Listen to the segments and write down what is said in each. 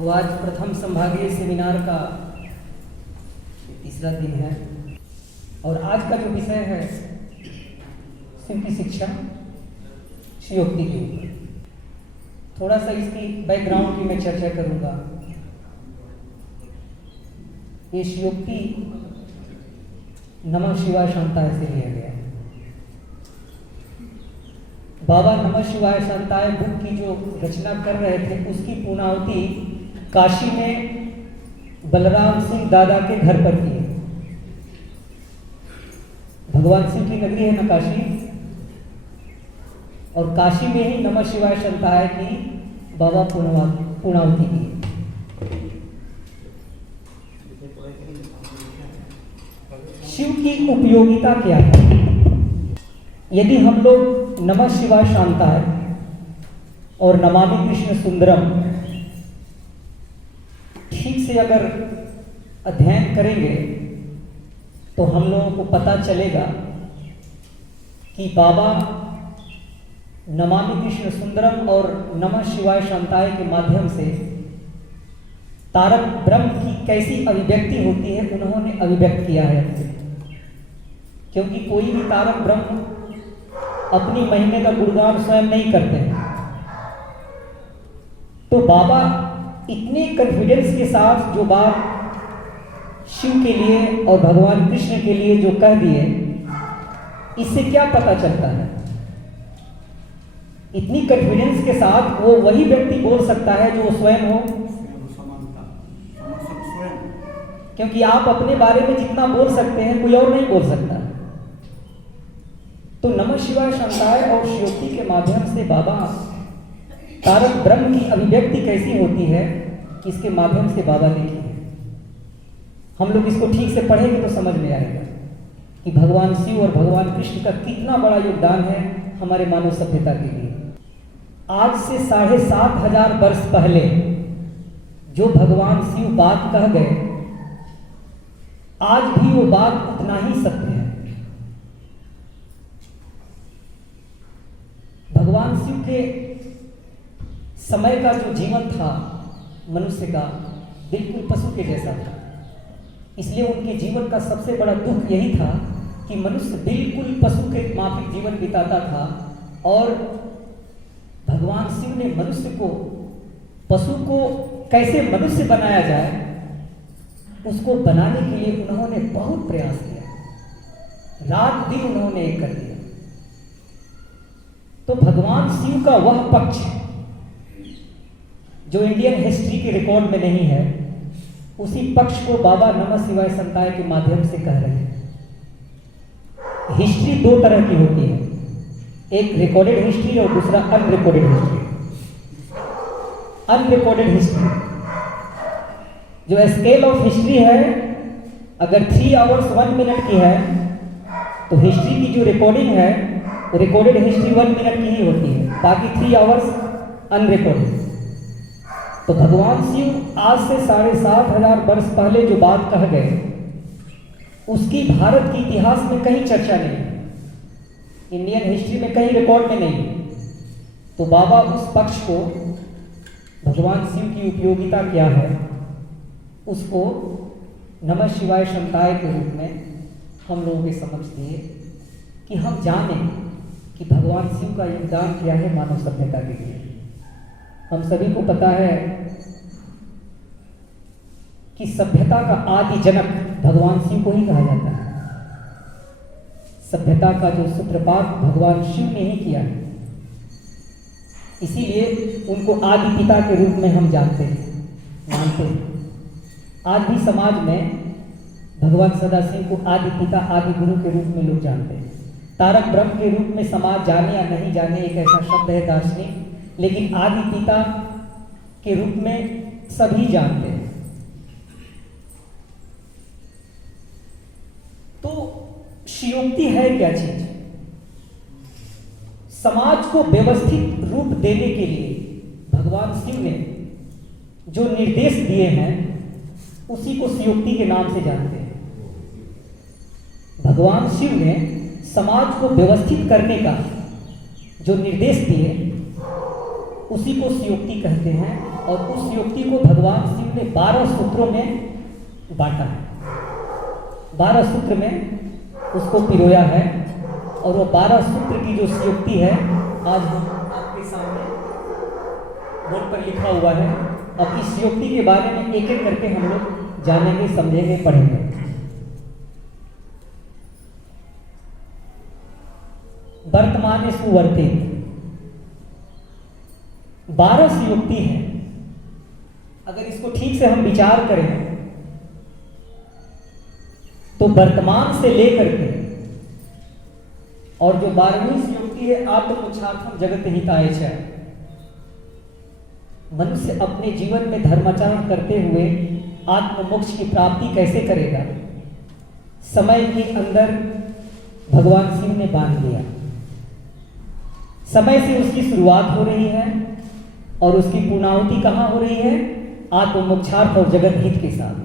तो आज प्रथम संभागीय सेमिनार का तीसरा दिन है और आज का जो विषय है शिव की शिक्षा शिवोक्ति के ऊपर थोड़ा सा इसकी बैकग्राउंड की मैं चर्चा करूंगा। ये शिवोक्ति नमः शिवाय शांताय से लिया गया है। बाबा नमः शिवाय शांताय बुक की जो रचना कर रहे थे उसकी पूर्णाहुति काशी में बलराम सिंह दादा के घर पर की। भगवान शिव की नगरी है ना काशी, और काशी में ही नमः शिवाय शांताय की बाबा पूर्णाहुति की। शिव की उपयोगिता क्या है? यदि हम लोग नमः शिवाय शांताय और नमामि कृष्ण सुंदरम ठीक से अगर अध्ययन करेंगे तो हम लोगों को पता चलेगा कि बाबा नमामि कृष्ण सुंदरम और नमः शिवाय शांताय के माध्यम से तारक ब्रह्म की कैसी अभिव्यक्ति होती है उन्होंने अभिव्यक्त किया है। क्योंकि कोई भी तारक ब्रह्म अपनी महिमा का गुणगान स्वयं नहीं करते हैं, तो बाबा इतने कॉन्फिडेंस के साथ जो बात शिव के लिए और भगवान कृष्ण के लिए जो कह दिए, इससे क्या पता चलता है? इतनी कॉन्फिडेंस के साथ वो वही व्यक्ति बोल सकता है जो स्वयं हो, क्योंकि आप अपने बारे में जितना बोल सकते हैं कोई और नहीं बोल सकता। तो नमः शिवाय शांताय और शिवोक्ति के माध्यम से बाबा तारक ब्रह्म की अभिव्यक्ति कैसी होती है इसके माध्यम से बाबा ने की है। हम लोग इसको ठीक से पढ़ेंगे तो समझ में आएगा कि भगवान शिव और भगवान कृष्ण का कितना बड़ा योगदान है हमारे मानव सभ्यता के लिए। आज से 7,500 वर्ष पहले जो भगवान शिव बात कह गए, आज भी वो बात उतना ही सत्य है। भगवान शिव के समय का जो जीवन था मनुष्य का बिल्कुल पशु के जैसा था। इसलिए उनके जीवन का सबसे बड़ा दुख यही था कि मनुष्य बिल्कुल पशु के माफिक जीवन बिताता था, और भगवान शिव ने मनुष्य को, पशु को कैसे मनुष्य बनाया जाए उसको बनाने के लिए उन्होंने बहुत प्रयास किया, रात दिन उन्होंने एक कर दिया। तो भगवान शिव का वह पक्ष जो इंडियन हिस्ट्री के रिकॉर्ड में नहीं है, उसी पक्ष को बाबा नमः शिवाय शांताय के माध्यम से कह रहे हैं। हिस्ट्री दो तरह की होती है, एक रिकॉर्डेड हिस्ट्री और दूसरा अनरिकॉर्डेड हिस्ट्री। अनरिकॉर्डेड हिस्ट्री जो स्केल ऑफ हिस्ट्री है, अगर 3 आवर्स 1 मिनट की है तो हिस्ट्री की जो रिकॉर्डिंग है रिकॉर्डेड हिस्ट्री 1 मिनट की ही होती है, बाकी 3 आवर्स अनरिकॉर्डेड। तो भगवान शिव आज से 7,500 वर्ष पहले जो बात कह गए उसकी भारत के इतिहास में कहीं चर्चा नहीं, इंडियन हिस्ट्री में कहीं रिकॉर्ड में नहीं। तो बाबा उस पक्ष को, भगवान शिव की उपयोगिता क्या है, उसको नमः शिवाय शांताय के रूप में हम लोगों के समझ दिए कि हम जानें कि भगवान शिव का योगदान क्या है मानव सभ्यता के लिए। हम सभी को पता है कि सभ्यता का आदि जनक भगवान शिव को ही कहा जाता है। सभ्यता का जो सूत्रपात भगवान शिव ने ही किया है, इसीलिए उनको आदि पिता के रूप में हम जानते हैं, मानते हैं। आज भी समाज में भगवान सदाशिव को आदि पिता, आदि गुरु के रूप में लोग जानते हैं। तारक ब्रह्म के रूप में समाज जाने या नहीं जाने एक ऐसा शब्द है दार्शनिक, लेकिन आदि पिता के रूप में सभी जानते हैं। तो शिवोक्ति है क्या चीज? समाज को व्यवस्थित रूप देने के लिए भगवान शिव ने जो निर्देश दिए हैं उसी को शिवोक्ति के नाम से जानते हैं। भगवान शिव ने समाज को व्यवस्थित करने का जो निर्देश दिए उसी को शिवोक्ति कहते हैं। और उस युक्ति को भगवान शिव ने 12 सूत्रों में बांटा है। 12 सूत्र में उसको पिरोया है और वो 12 सूत्र की जो युक्ति है आज हम आपके सामने बोर्ड पर लिखा हुआ है। अब इस युक्ति के बारे में एक एक करके हम लोग जानेंगे, समझेंगे, पढ़ेंगे। वर्तमान सुवर्तित 12 युक्ति है। अगर इसको ठीक से हम विचार करें तो वर्तमान से लेकर के और जो 12वीं युक्ति है आत्मोक्षार्थम जगत हिताय च, मनुष्य अपने जीवन में धर्माचरण करते हुए आत्ममोक्ष की प्राप्ति कैसे करेगा, समय के अंदर भगवान शिव ने बांध दिया। समय से उसकी शुरुआत हो रही है और उसकी पूर्णाहुति कहाँ हो रही है? आत्मोक्षार्थ और जगत हित के साथ।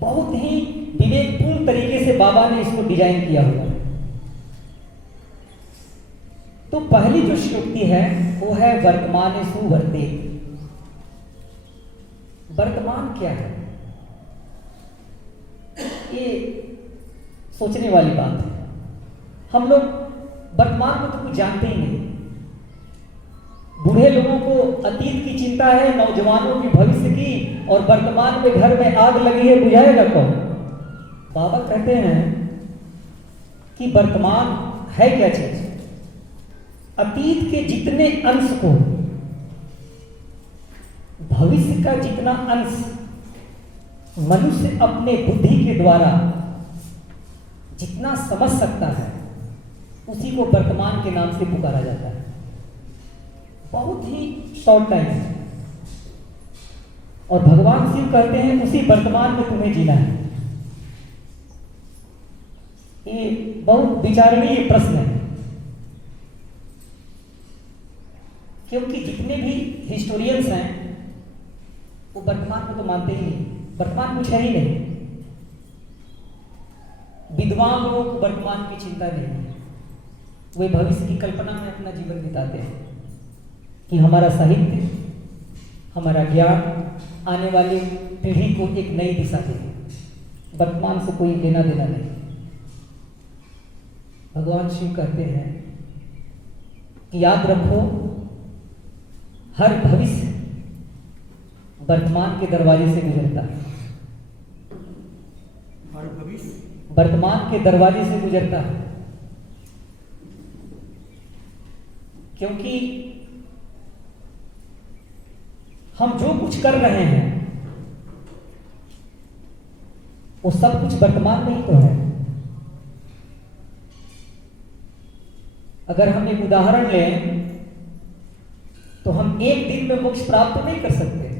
बहुत ही विवेकपूर्ण तरीके से बाबा ने इसको डिजाइन किया हुआ है। तो पहली जो युक्ति है वो है वर्तमान सुवर्तित। वर्तमान क्या है? ये सोचने वाली बात है। हम लोग वर्तमान को तो कुछ जानते ही नहीं। बूढ़े लोगों को अतीत की चिंता है, नौजवानों की भविष्य की, और वर्तमान में घर में आग लगी है, बुझाएगा कौन? बाबा कहते हैं कि वर्तमान है क्या चीज? अतीत के जितने अंश को, भविष्य का जितना अंश मनुष्य अपने बुद्धि के द्वारा जितना समझ सकता है उसी को वर्तमान के नाम से पुकारा जाता है। बहुत ही शॉर्ट टाइम है और भगवान शिव कहते हैं उसी वर्तमान में तुम्हें जीना है। ये बहुत विचारणीय प्रश्न है, क्योंकि जितने भी हिस्टोरियंस हैं वो वर्तमान को तो मानते ही नहीं। वर्तमान कुछ है ही नहीं। विद्वान लोग वर्तमान की चिंता नहीं है, वे भविष्य की कल्पना में अपना जीवन बिताते हैं कि हमारा साहित्य, हमारा ज्ञान आने वाली पीढ़ी को एक नई दिशा देगी। वर्तमान से कोई लेना देना नहीं। भगवान शिव कहते हैं कि याद रखो, हर भविष्य वर्तमान के दरवाजे से गुजरता है। हर भविष्य वर्तमान के दरवाजे से गुजरता है, क्योंकि हम जो कुछ कर रहे हैं वो सब कुछ वर्तमान में ही तो है। अगर हम एक उदाहरण लें तो हम एक दिन में मोक्ष प्राप्त नहीं कर सकते।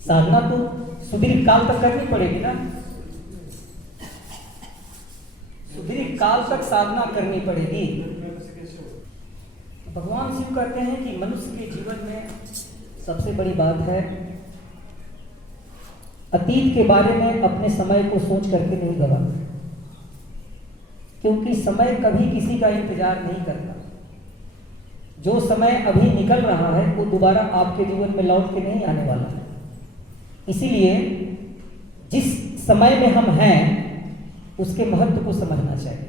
साधना तो सुदीर्घ काल तक करनी पड़ेगी ना। सुदीर्घ काल तक साधना करनी पड़ेगी। भगवान शिव कहते हैं कि मनुष्य के जीवन में सबसे बड़ी बात है अतीत के बारे में अपने समय को सोच करके नहीं गवाना, क्योंकि समय कभी किसी का इंतजार नहीं करता। जो समय अभी निकल रहा है वो दोबारा आपके जीवन में लौट के नहीं आने वाला है। इसीलिए जिस समय में हम हैं उसके महत्व को समझना चाहिए।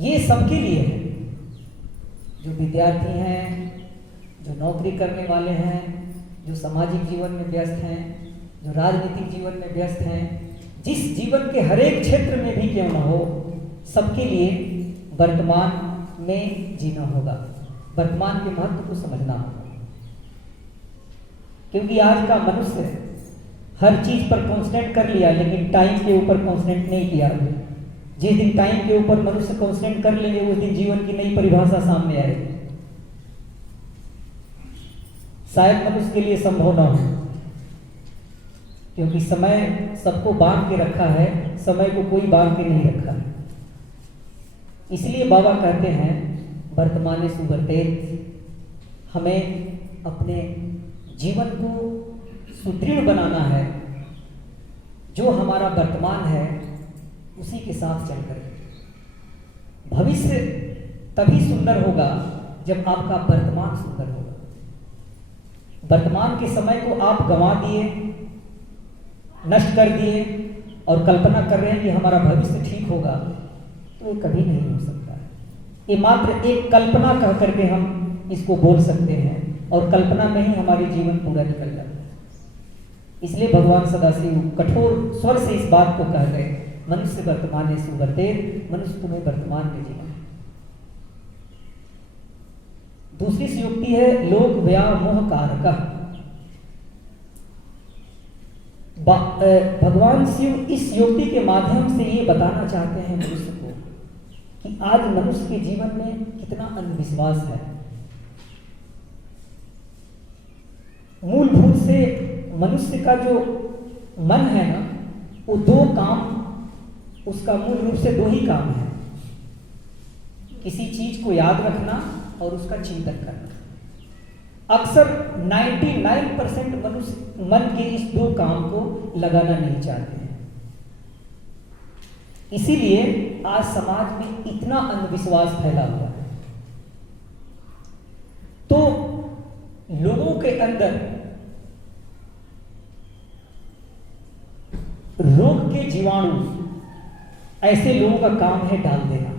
ये सबके लिए है, जो विद्यार्थी हैं, जो नौकरी करने वाले हैं, जो सामाजिक जीवन में व्यस्त हैं, जो राजनीतिक जीवन में व्यस्त हैं, जिस जीवन के हर एक क्षेत्र में भी क्यों ना हो, सबके लिए वर्तमान में जीना होगा, वर्तमान के महत्व को समझना होगा। क्योंकि आज का मनुष्य हर चीज पर कॉन्सेंट्रेट कर लिया, लेकिन टाइम के ऊपर कॉन्सेंट्रेट नहीं किया। जिस दिन टाइम के ऊपर मनुष्य कॉन्सेंट्रेट कर लेंगे उस दिन जीवन की नई परिभाषा सामने आएगी। शायद मनुष्य के लिए संभव ना हो, क्योंकि समय सबको बांध के रखा है, समय को कोई बांध के नहीं रखा है। इसलिए बाबा कहते हैं वर्तमान सुवर्तेत। हमें अपने जीवन को सुदृढ़ बनाना है। जो हमारा वर्तमान है उसी के साथ चलकर भविष्य तभी सुंदर होगा जब आपका वर्तमान सुंदर होगा। वर्तमान के समय को आप गंवा दिए, नष्ट कर दिए और कल्पना कर रहे हैं कि हमारा भविष्य ठीक होगा, तो ये कभी नहीं हो सकता है। ये मात्र एक कल्पना कह करके हम इसको बोल सकते हैं और कल्पना में ही हमारी जीवन पूरा निकल जाता है। इसलिए भगवान सदाशिव कठोर स्वर से इस बात को कह गए, मनुष्य वर्तमान सुवर्तेर, मनुष्य तुम्हें वर्तमान में जीना। दूसरी युक्ति है लोक व्यामोह कारक। भगवान शिव इस युक्ति के माध्यम से ये बताना चाहते हैं मनुष्य को कि आज मनुष्य के जीवन में कितना अंधविश्वास है। मूलभूत से मनुष्य का जो मन है ना, वो दो काम, उसका मूल रूप से दो ही काम है, किसी चीज को याद रखना और उसका चिंतन करना। अक्सर 99% मनुष्य मन के इस दो काम को लगाना नहीं चाहते हैं। इसीलिए आज समाज में इतना अंधविश्वास फैला हुआ है। तो लोगों के अंदर रोग के जीवाणु, ऐसे लोगों का काम है डाल देना।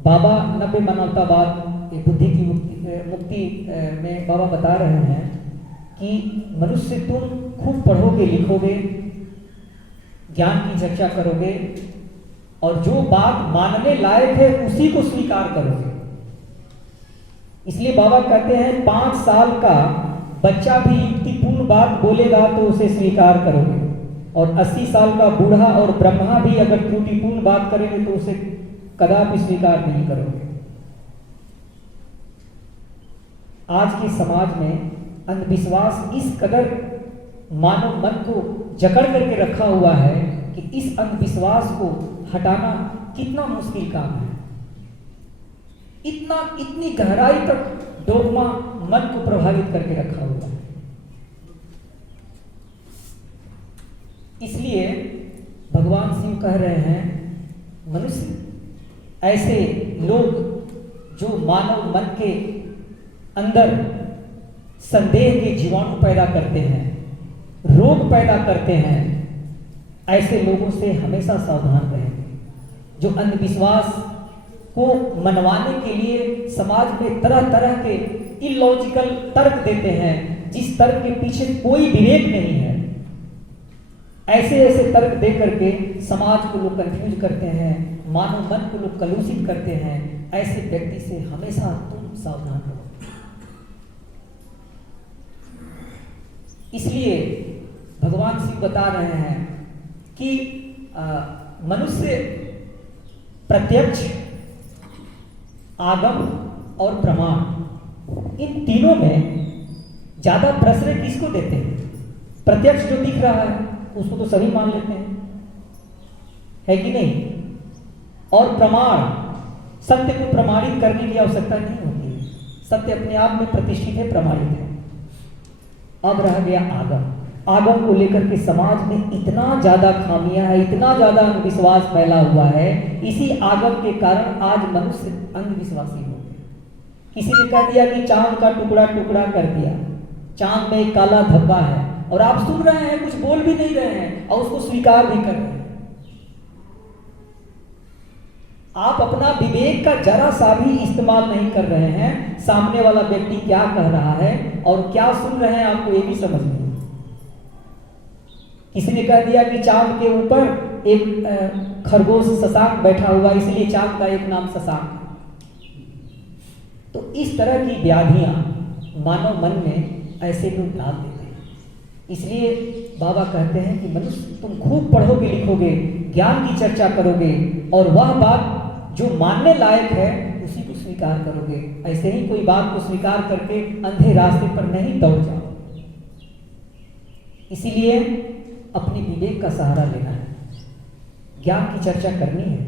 बाबा नव्य मानवतावाद बुद्धि की मुक्ति में बाबा बता रहे हैं कि मनुष्य तुम खूब पढ़ोगे, लिखोगे, ज्ञान की चर्चा करोगे और जो बात मानने लायक है उसी को स्वीकार करोगे। इसलिए बाबा कहते हैं 5 साल का बच्चा भी युक्तिपूर्ण बात बोलेगा तो उसे स्वीकार करोगे, और 80 साल का बूढ़ा और ब्रह्मा भी अगर त्रुटिपूर्ण बात करेंगे तो उसे कदापि स्वीकार नहीं करोगे। आज के समाज में अंधविश्वास इस कदर मानव मन को जकड़ करके रखा हुआ है कि इस अंधविश्वास को हटाना कितना मुश्किल काम है। इतनी गहराई तक डोगमा मन को प्रभावित करके रखा हुआ है। इसलिए भगवान शिव कह रहे हैं, मनुष्य ऐसे लोग जो मानव मन के अंदर संदेह के जीवाणु पैदा करते हैं, रोग पैदा करते हैं, ऐसे लोगों से हमेशा सावधान रहें। जो अंधविश्वास को मनवाने के लिए समाज में तरह तरह के इलॉजिकल तर्क देते हैं, जिस तर्क के पीछे कोई विवेक नहीं है, ऐसे तर्क दे करके समाज को लोग कंफ्यूज करते हैं, मानव मन को लोग कलुषित करते हैं। ऐसे व्यक्ति से हमेशा तुम सावधान रहो। इसलिए भगवान शिव बता रहे हैं कि मनुष्य प्रत्यक्ष, आगम और प्रमाण, इन तीनों में ज्यादा प्रश्रय किसको देते हैं? प्रत्यक्ष जो दिख रहा है उसको तो सभी मान लेते हैं, है कि नहीं? और प्रमाण, सत्य को प्रमाणित करने की आवश्यकता नहीं होती है, सत्य अपने आप में प्रतिष्ठित है, प्रमाणित है। अब रह गया आगम। आगम को लेकर के समाज में इतना ज्यादा खामियां है, इतना ज्यादा अंधविश्वास फैला हुआ है। इसी आगम के कारण आज मनुष्य अंधविश्वासी हो गए। किसी ने कह दिया कि चांद का टुकड़ा टुकड़ा कर दिया, चांद में एक काला धब्बा है, और आप सुन रहे हैं, कुछ बोल भी नहीं रहे हैं और उसको स्वीकार भी कर रहे हैं। आप अपना विवेक का जरा सा भी इस्तेमाल नहीं कर रहे हैं। सामने वाला व्यक्ति क्या कह रहा है और क्या सुन रहे हैं, आपको ये भी समझ नहीं। किसी ने कह दिया कि चांद के ऊपर एक खरगोश शशांक बैठा हुआ, इसलिए चांद का एक नाम शशांक। तो इस तरह की व्याधियां मानव मन में ऐसे लोग डाल देते हैं। इसलिए बाबा कहते हैं कि मनुष्य तुम खूब पढ़ोगे, लिखोगे, ज्ञान की चर्चा करोगे और वह बात जो मानने लायक है उसी को स्वीकार करोगे। ऐसे ही कोई बात को स्वीकार करके अंधे रास्ते पर नहीं दौड़ जाओ। इसीलिए अपने विवेक का सहारा लेना है, ज्ञान की चर्चा करनी है।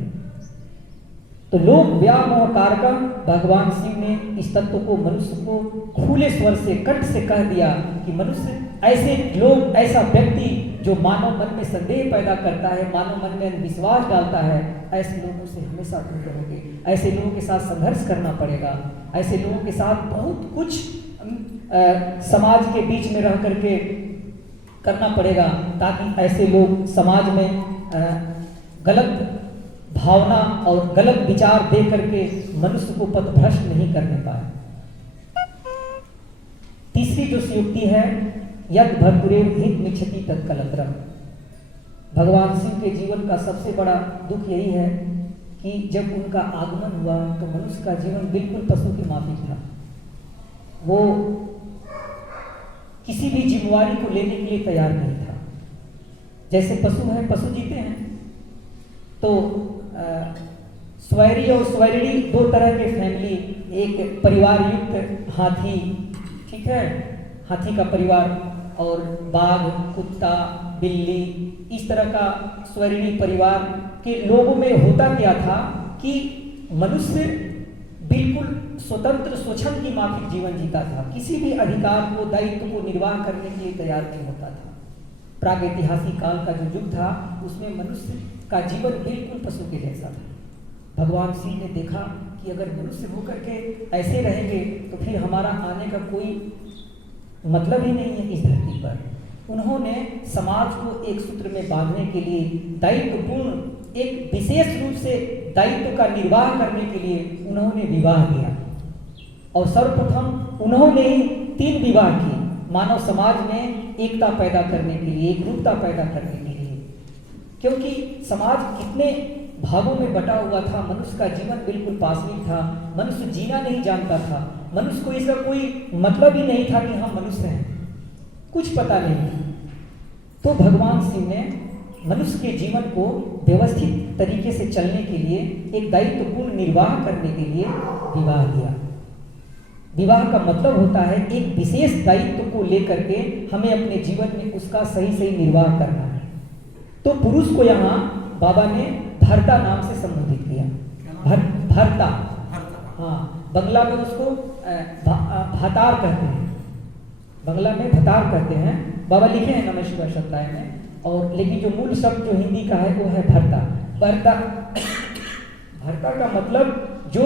तो लोक व्यामोह कारकम, भगवान शिव ने इस तत्व को मनुष्य को खुले स्वर से, कंठ से कह दिया कि मनुष्य ऐसे लोग, ऐसा व्यक्ति जो मानव मन में संदेह पैदा करता है, मानव मन में विश्वास डालता है, ऐसे लोगों से हमेशा दूर रहोगे। ऐसे लोगों के साथ संघर्ष करना पड़ेगा। ऐसे लोगों के साथ बहुत कुछ समाज के बीच में रह करके करना पड़ेगा, ताकि ऐसे लोग समाज में गलत भावना और गलत विचार दे करके मनुष्य को पथभ्रष्ट नहीं करने पाए। तीसरी जो युक्ति है, यद भर्तुरेव हित मिच्छति तत् कलत्रम। भगवान शिव के जीवन का सबसे बड़ा दुख यही है कि जब उनका आगमन हुआ तो मनुष्य का जीवन बिल्कुल पशु की माफिक था। वो किसी भी जिम्मेवारी को लेने के लिए तैयार नहीं था। जैसे पशु है, पशु जीते हैं, तो स्वैरी और स्वैरिणी दो तरह के फैमिली, एक परिवार युक्त हाथी, ठीक है, हाथी का परिवार, और बाघ, कुत्ता, बिल्ली, इस तरह का स्वैरिणी परिवार के लोगों में होता क्या था कि मनुष्य बिल्कुल स्वतंत्र स्वच्छंद की माफिक जीवन जीता था। किसी भी अधिकार को, दायित्व को निर्वाह करने के लिए तैयार नहीं होता था। प्रागैतिहासिक काल का जो युग था उसमें मनुष्य का जीवन बिल्कुल पशु के जैसा था। भगवान शिव ने देखा कि अगर मनुष्य होकर के ऐसे रहेंगे तो फिर हमारा आने का कोई मतलब ही नहीं है इस धरती पर। उन्होंने समाज को एक सूत्र में बांधने के लिए, दायित्वपूर्ण एक विशेष रूप से दायित्व का निर्वाह करने के लिए उन्होंने विवाह किया। और सर्वप्रथम उन्होंने ही 3 विवाह किए, मानव समाज में एकता पैदा करने के लिए, एक रूपता पैदा करने के लिए। क्योंकि समाज कितने भागों में बटा हुआ था, मनुष्य का जीवन बिल्कुल पाशविक था, मनुष्य जीना नहीं जानता था, मनुष्य को इसका कोई मतलब ही नहीं था कि हम मनुष्य हैं, कुछ पता नहीं। तो भगवान शिव ने मनुष्य के जीवन को व्यवस्थित तरीके से चलने के लिए, एक दायित्वपूर्ण निर्वाह करने के लिए विवाह किया। विवाह का मतलब होता है एक विशेष दायित्व को लेकर के हमें अपने जीवन में उसका सही सही निर्वाह करना है। तो पुरुष को यहाँ बाबा ने भर्ता नाम से संबोधित किया। भर्ता, हाँ, बंगला में उसको भतार कहते हैं, बंगला में भतार कहते हैं। बाबा लिखे हैं नमः शिवाय शब्दाय में, और लेकिन जो मूल शब्द जो हिंदी का है वो है भर्ता। भर्ता, भर्ता का मतलब जो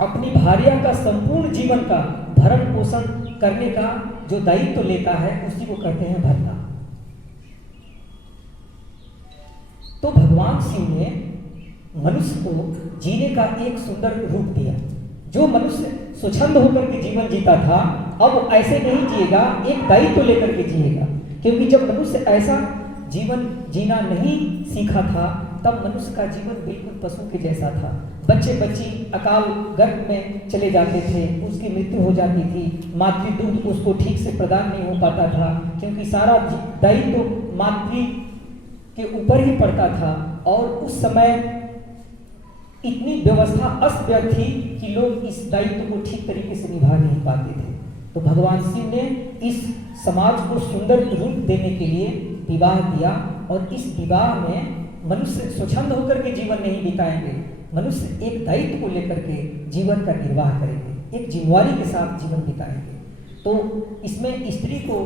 अपनी भार्या का संपूर्ण जीवन का भरण पोषण करने का जो दायित्व लेता है उसी को कहते हैं भर्ता। तो भगवान शिव ने मनुष्य को जीने का एक सुंदर रूप दिया। जो मनुष्य स्वच्छंद होकर के जीवन जीता था, अब ऐसे नहीं जिएगा, एक दायित्व लेकर के जिएगा। क्योंकि जब मनुष्य ऐसा जीवन जीना नहीं सीखा था, तब मनुष्य का जीवन बिल्कुल पशु के जैसा था। बच्चे बच्ची अकाल गर्भ में चले जाते थे, उसकी मृत्यु हो जाती थी, मातृ दूध उसको ठीक से प्रदान नहीं हो पाता था, क्योंकि सारा दायित्व मातृ के ऊपर ही पड़ता था। और उस समय इतनी व्यवस्था अस्त व्यस्त थी कि लोग इस दायित्व को ठीक तरीके से निभा नहीं पाते थे। तो भगवान शिव ने इस समाज को सुंदर रूप देने के लिए विवाह दिया, और इस विवाह में मनुष्य स्वच्छंद होकर के जीवन नहीं बिताएंगे, मनुष्य एक दायित्व को लेकर के जीवन का निर्वाह करेंगे, एक जिम्मेवारी के साथ जीवन बिताएंगे। तो इसमें स्त्री को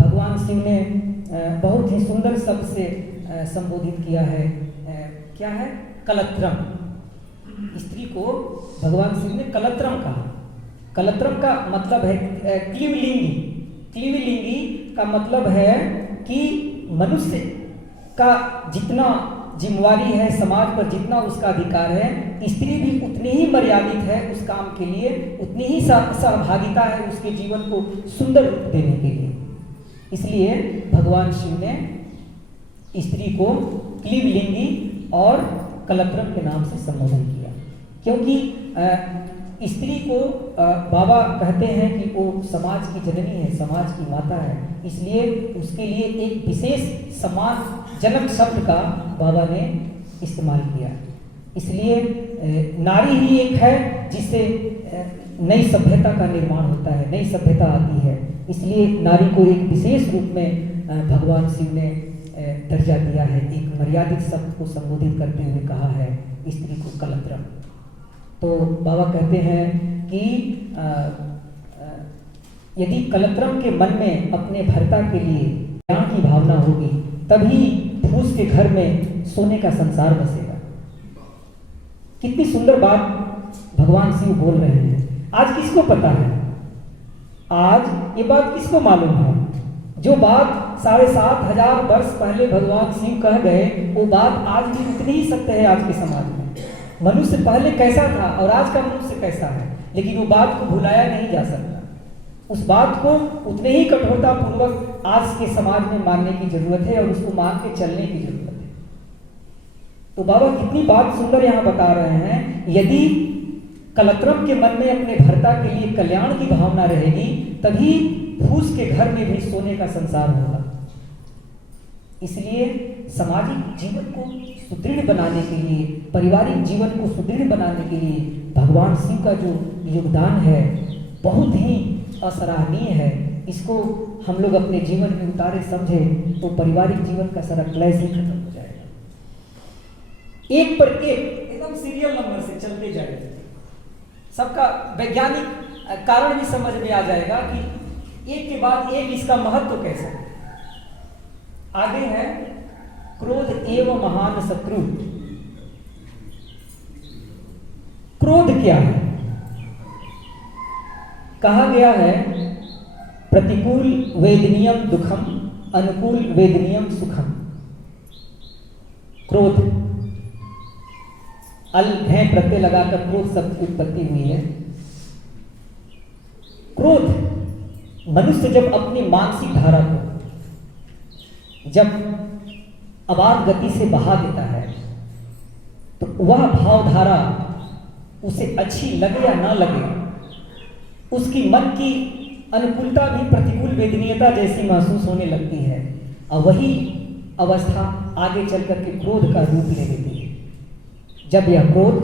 भगवान शिव ने बहुत ही सुंदर शब्द से संबोधित किया है। क्या है? कलत्रम। स्त्री को भगवान शिव ने कलत्रम कहा। कलत्रम का मतलब है क्लीवलिंगी। क्लीवलिंगी का मतलब है कि मनुष्य का जितना जिम्मेवारी है समाज पर, जितना उसका अधिकार है, स्त्री भी उतनी ही मर्यादित है उस काम के लिए, उतनी ही सहभागिता है उसके जीवन को सुंदर रूप देने के लिए। इसलिए भगवान शिव ने स्त्री को क्लीवलिंगी और कलत्रम के नाम से संबोधन किया। क्योंकि स्त्री को बाबा कहते हैं कि वो समाज की जननी है, समाज की माता है, इसलिए उसके लिए एक विशेष सम्मानजनक शब्द का बाबा ने इस्तेमाल किया। इसलिए नारी ही एक है जिससे नई सभ्यता का निर्माण होता है, नई सभ्यता आती है। इसलिए नारी को एक विशेष रूप में भगवान शिव ने दर्जा दिया है, एक मर्यादित शब्द को संबोधित करते हुए कहा है स्त्री को कलत्रम। तो बाबा कहते हैं कि यदि कलत्रम के मन में अपने भर्ता के लिए प्यार की भावना होगी, तभी फूस के घर में सोने का संसार बसेगा। कितनी सुंदर बात भगवान शिव बोल रहे हैं। आज किसको पता है आज ये बात किसको मालूम है? जो बात 7,500 वर्ष पहले भगवान शिव कह गए, वो बात आज भी उतनी ही सत्य है आज के समाज में। मनुष्य पहले कैसा था और आज का मनुष्य कैसा है, लेकिन वो बात को भुलाया नहीं जा सकता। उस बात को उतने ही कठोरता पूर्वक आज के समाज में मानने की जरूरत है और उसको मान के चलने की जरूरत है। तो बाबा कितनी बात सुंदर यहाँ बता रहे हैं। यदि कलत्रम के मन में अपने भर्ता के लिए कल्याण की भावना रहेगी, तभी फूस के घर में भी सोने का संसार होगा। इसलिए सामाजिक जीवन को सुदृढ़ बनाने के लिए, पारिवारिक जीवन को सुदृढ़ बनाने के लिए भगवान शिव का जो योगदान है बहुत ही असराहनीय है। इसको हम लोग अपने जीवन में उतारे समझे तो पारिवारिक जीवन का सारा क्लेश ही खत्म हो जाएगा। एक पर एक एकदम सीरियल नंबर से चलते जाएगा, सबका वैज्ञानिक कारण भी समझ में आ जाएगा कि एक के बाद एक इसका महत्व कैसा है। आगे है क्रोध एवं महान शत्रु। क्रोध क्या है? कहा गया है प्रतिकूल वेदनीयम दुखम, अनुकूल वेदनीयम सुखम। क्रोध अल भय प्रत्यय लगाकर क्रोध शब्द की उत्पत्ति हुई है। क्रोध मनुष्य जब अपनी मानसिक धारा को जब अबाध गति से बहा देता है तो वह भावधारा उसे अच्छी लगे या ना लगे, उसकी मन की अनुकूलता भी प्रतिकूल वेदनीयता जैसी महसूस होने लगती है और वही अवस्था आगे चल करके क्रोध का रूप ले लेती है। जब यह क्रोध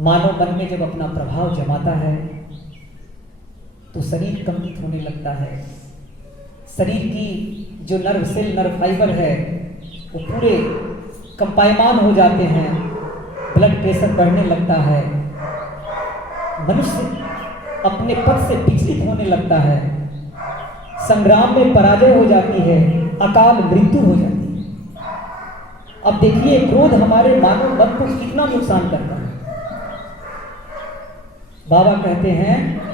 मानव मन में जब अपना प्रभाव जमाता है तो शरीर कंपित होने लगता है। शरीर की जो नर्व सेल, नर्व फाइबर है वो पूरे कंपायमान हो जाते हैं, ब्लड प्रेशर बढ़ने लगता है, मनुष्य अपने पद से विचलित होने लगता है, संग्राम में पराजय हो जाती है, अकाल मृत्यु हो जाती है। अब देखिए क्रोध हमारे मानव मन को कितना नुकसान करता है। बाबा कहते हैं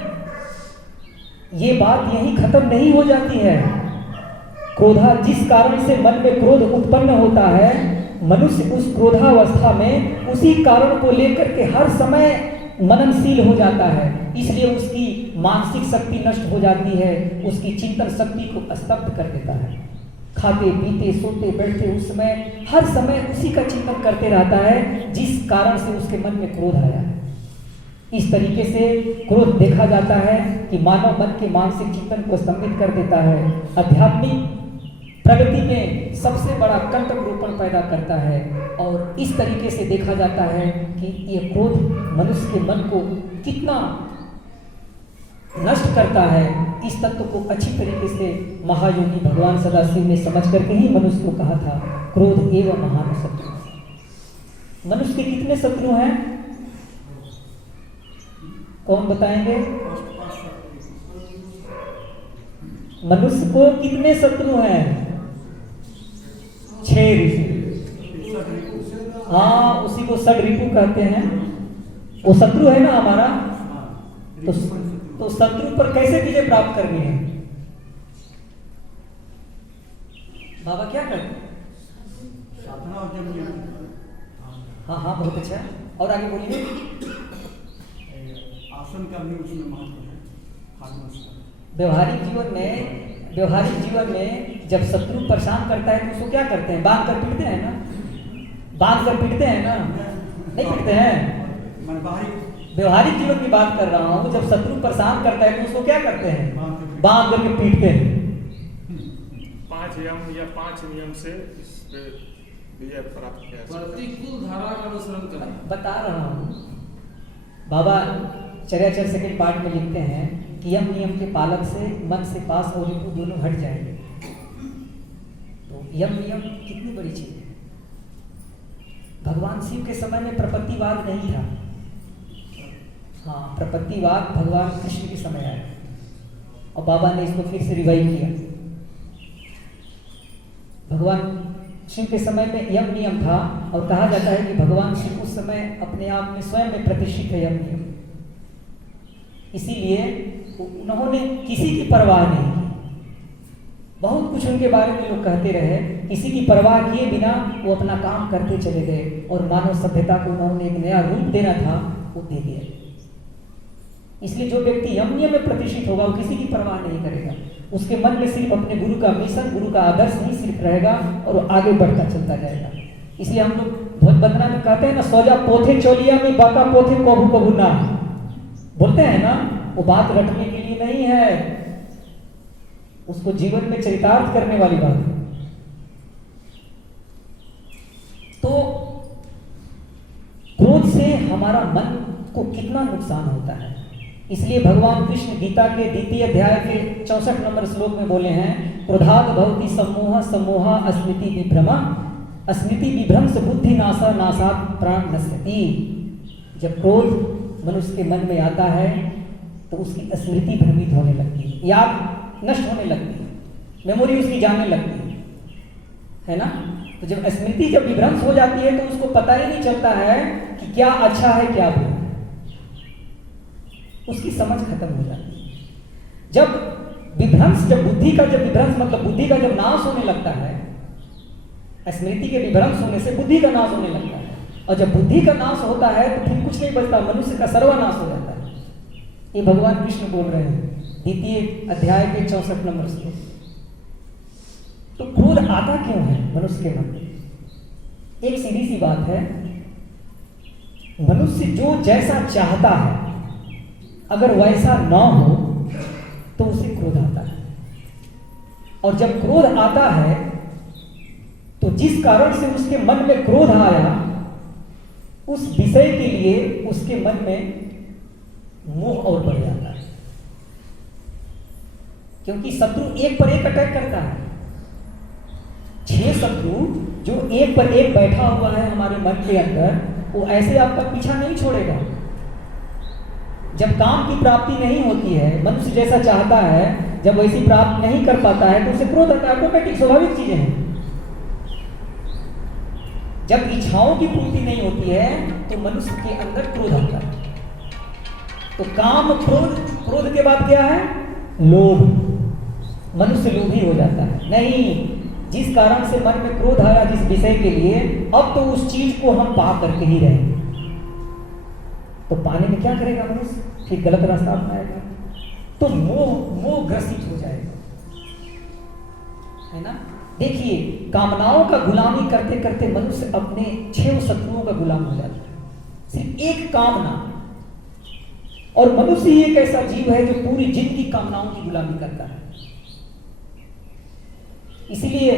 ये बात यहीं खत्म नहीं हो जाती है। क्रोधा जिस कारण से मन में क्रोध उत्पन्न होता है, मनुष्य उस क्रोधावस्था में उसी कारण को लेकर के हर समय मननशील हो जाता है। इसलिए उसकी मानसिक शक्ति नष्ट हो जाती है, उसकी चिंतन शक्ति को स्तब्ध कर देता है। खाते पीते सोते बैठते उस समय हर समय उसी का चिंतन करते रहता है जिस कारण से उसके मन में क्रोध आया है। इस तरीके से क्रोध देखा जाता है कि मानव मन के मानसिक चिंतन को स्तंभित कर देता है, आध्यात्मिक प्रगति में सबसे बड़ा कंटक रोपण पैदा करता है। और इस तरीके से देखा जाता है कि ये क्रोध मनुष्य के मन को कितना नष्ट करता है। इस तत्व को अच्छी तरीके से महायोगी भगवान सदाशिव ने समझ करके ही मनुष्य को कहा था क्रोध एवं महान शत्रु। मनुष्य के कितने शत्रु हैं? कौन बताएंगे? मनुष्य को कितने शत्रु हैं? 6 ऋषि। हाँ, उसी को षड रिपु कहते हैं। वो शत्रु है ना हमारा। तो शत्रु पर कैसे विजय प्राप्त करनी है? बाबा क्या करते हैं? हाँ हाँ, बहुत अच्छा। और आगे बोलिए। आसन का भी उसमें महत्व है। व्यवहारिक जीवन में जब शत्रु परेशान करता है तो उसको क्या करते हैं? बांध कर पीटते हैं ना। बांध कर पीटते हैं ना, नहीं पीटते हैं? व्यवहारिक जीवन की बात कर रहा हूँ। जब शत्रु परेशान करता है तो उसको क्या करते हैं? बांध करके पीटते हैं। 5 यम या 5 नियम से विजय प्राप्त किया। प्रतिकूल धारा का अनुसरण करें। बता रहा हूँ, बाबा चर्याचर सेकंड पार्ट में लिखते हैं कि यम नियम के पालन से मन से पास और रिपु दोनों हट जाएंगे। तो यम नियम कितनी बड़ी चीज है। भगवान शिव के समय में प्रपत्तिवाद नहीं था। हाँ, प्रपत्तिवाद भगवान कृष्ण के समय आया और बाबा ने इसको फिर से रिवाइव किया। भगवान शिव के समय में यम नियम था और कहा जाता है कि भगवान शिव उस समय अपने आप में स्वयं में प्रतिष्ठित है यम नियम। इसीलिए उन्होंने किसी की परवाह नहीं की। बहुत कुछ उनके बारे में लोग कहते रहे, किसी की परवाह किए बिना वो अपना काम करते चले गए और मानव सभ्यता को उन्होंने एक नया रूप देना था, वो दे दिया। इसलिए जो व्यक्ति यम्य में प्रतिष्ठित होगा वो किसी की परवाह नहीं करेगा, उसके मन में सिर्फ अपने गुरु का मिशन, गुरु का आदर्श ही सिर्फ रहेगा और वो आगे बढ़ता चलता जाएगा। इसलिए हम लोग ध्वज वंदना में कहते हैं ना, सोजा पोथे चोलिया में बाका पोथे कभू कभू ना, बोलते हैं ना, वो बात रटने के लिए नहीं है, उसको जीवन में चरितार्थ करने वाली बात है। तो क्रोध से हमारा मन को कितना नुकसान होता है, इसलिए भगवान कृष्ण गीता के 2 अध्याय के 64 नंबर श्लोक में बोले हैं, क्रोधात् भवति सम्मोह सम्मोहा अस्मृति विभ्रमा अस्मृति विभ्रंश बुद्धि नाशा नाशात् प्राण नश्यति। जब क्रोध मनुष्य के मन में आता है तो उसकी स्मृति भ्रमित होने लगती है, याद नष्ट होने लगती है, मेमोरी उसकी जाने लगती है ना। तो जब स्मृति जब विभ्रंश हो जाती है तो उसको पता ही नहीं चलता है कि क्या अच्छा है क्या बुरा है, उसकी समझ खत्म हो जाती है। जब विभ्रंश, जब बुद्धि का जब विभ्रंश मतलब बुद्धि का जब नाश होने लगता है, स्मृति के विभ्रंश होने से बुद्धि का नाश होने लगता है, और जब बुद्धि का नाश होता है तो फिर कुछ नहीं बचता, मनुष्य का सर्वनाश हो जाता है। ये भगवान कृष्ण बोल रहे हैं 2 अध्याय के 64 नंबर श्लोक। तो क्रोध आता क्यों है मनुष्य के मन में? एक सीधी सी बात है, मनुष्य जो जैसा चाहता है अगर वैसा ना हो तो उसे क्रोध आता है, और जब क्रोध आता है तो जिस कारण से उसके मन में क्रोध आया उस विषय के लिए उसके मन में मोह और बढ़ जाता है, क्योंकि शत्रु एक पर एक अटैक करता है। 6 शत्रु जो एक पर एक बैठा हुआ है हमारे मन के अंदर, वो ऐसे आपका पीछा नहीं छोड़ेगा। जब काम की प्राप्ति नहीं होती है, मनुष्य जैसा चाहता है, जब वैसी प्राप्त नहीं कर पाता है तो उसे क्रोध आता है, ऑटोमेटिक स्वाभाविक चीजें हैं। जब इच्छाओं की पूर्ति नहीं होती है तो मनुष्य के अंदर क्रोध आता है। तो काम क्रोध, क्रोध के बाद क्या है? लोभ। मनुष्य लोभी हो जाता है। नहीं, जिस कारण से मन में क्रोध आया जिस विषय के लिए, अब तो उस चीज को हम पा करके ही रहेंगे। तो पाने में क्या करेगा मनुष्य? फिर गलत रास्ता अपनाएगा, तो मोह ग्रसित हो जाएगा, है ना। देखिए, कामनाओं का गुलामी करते करते मनुष्य अपने 6 शत्रुओं का गुलाम हो जाता है, सिर्फ एक कामना। और मनुष्य ही एक ऐसा जीव है जो पूरी जिंदगी कामनाओं की गुलामी करता है। इसीलिए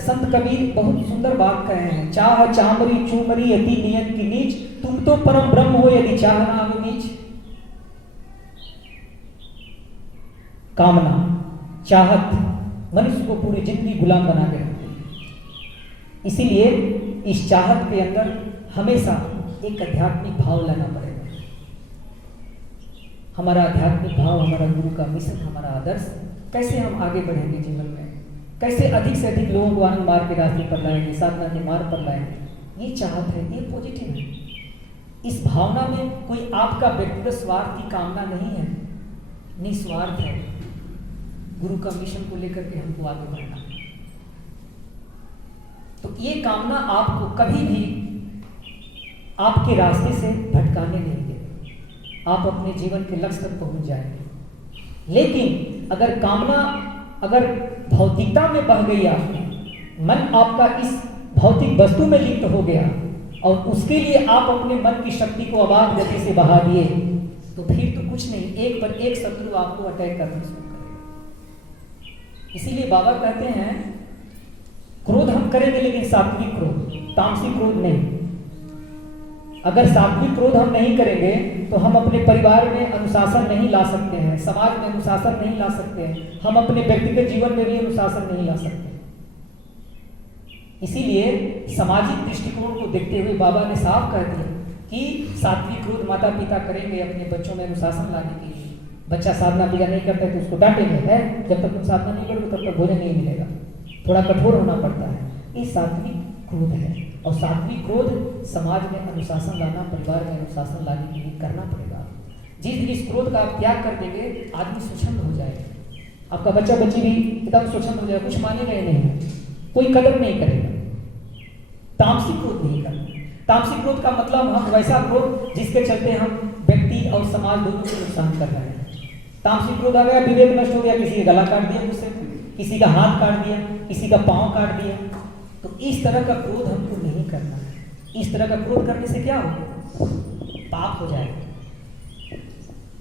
संत कबीर बहुत सुंदर बात कहे हैं, चाह चामरी चूमरी यदि नियत की नीच, तुम तो परम ब्रह्म हो यदि चाह ना आवे नीच। कामना, चाहत मनुष्य को पूरी जिंदगी गुलाम बना के रखती है। इसीलिए इस चाहत के अंदर हमेशा एक आध्यात्मिक भाव लाना पड़ेगा। हमारा आध्यात्मिक भाव, हमारा गुरु का मिशन, हमारा आदर्श, कैसे हम आगे बढ़ेंगे जीवन में, कैसे अधिक से अधिक लोगों को आनंद मार्ग के रास्ते पर लाएंगे, साधना के मार्ग पर लाएंगे, ये चाहत है, ये पॉजिटिव है। इस भावना में कोई आपका व्यक्तिगत स्वार्थ की कामना नहीं है, निस्वार्थ है। गुरु का मिशन को लेकर के हमको आगे बढ़ना है। तो ये कामना आपको कभी भी आपके रास्ते से भटकाने नहीं देगी, आप अपने जीवन के लक्ष्य तक पहुंच जाएंगे। लेकिन अगर कामना अगर भौतिकता में बह गई, आपकी मन आपका इस भौतिक वस्तु में लिप्त हो गया और उसके लिए आप अपने मन की शक्ति को अबाध गति से बहा दिए, तो फिर तो कुछ नहीं, एक पर एक शत्रु आपको अटैक करना शुरू करेगा। इसीलिए बाबा कहते हैं क्रोध हम करेंगे लेकिन सात्विक क्रोध, तामसिक क्रोध नहीं। अगर सात्विक क्रोध हम नहीं करेंगे तो हम अपने परिवार में अनुशासन नहीं ला सकते हैं, समाज में अनुशासन नहीं ला सकते हैं, हम अपने व्यक्तिगत जीवन में भी अनुशासन नहीं ला सकते। इसीलिए सामाजिक दृष्टिकोण को देखते हुए बाबा ने साफ कह दिया कि सात्विक क्रोध माता पिता करेंगे अपने बच्चों में अनुशासन लाने के लिए। बच्चा साधना पूजा नहीं करता है तो उसको डांटेंगे, है जब तक तुम साधना नहीं करोगे तब तक भोजन नहीं मिलेगा, थोड़ा कठोर होना पड़ता है। ये सात्विक क्रोध है, और सात्विक क्रोध समाज में अनुशासन लाना, परिवार में अनुशासन लाने के लिए करना पड़ेगा। जिस दिन इस क्रोध का आप त्याग कर देंगे, आदमी स्वच्छंद हो जाएगा। आपका बच्चा बच्ची भी एकदम स्वच्छंद हो जाएगा, कुछ मानेगा ही नहीं, कोई कदर नहीं करेगा। तामसिक क्रोध नहीं करना। तामसिक क्रोध का मतलब हम वैसा क्रोध जिसके चलते हम व्यक्ति और समाज दोनों को नुकसान कर रहे हैं। तामसिक क्रोध आ गया, विवेक नष्ट हो गया, किसी का गला काट दिया मुझसे, किसी का हाथ काट दिया, किसी का पाँव काट दिया। तो इस तरह का क्रोध हमको नहीं करना है। इस तरह का क्रोध करने से क्या होगा? पाप हो जाएगा।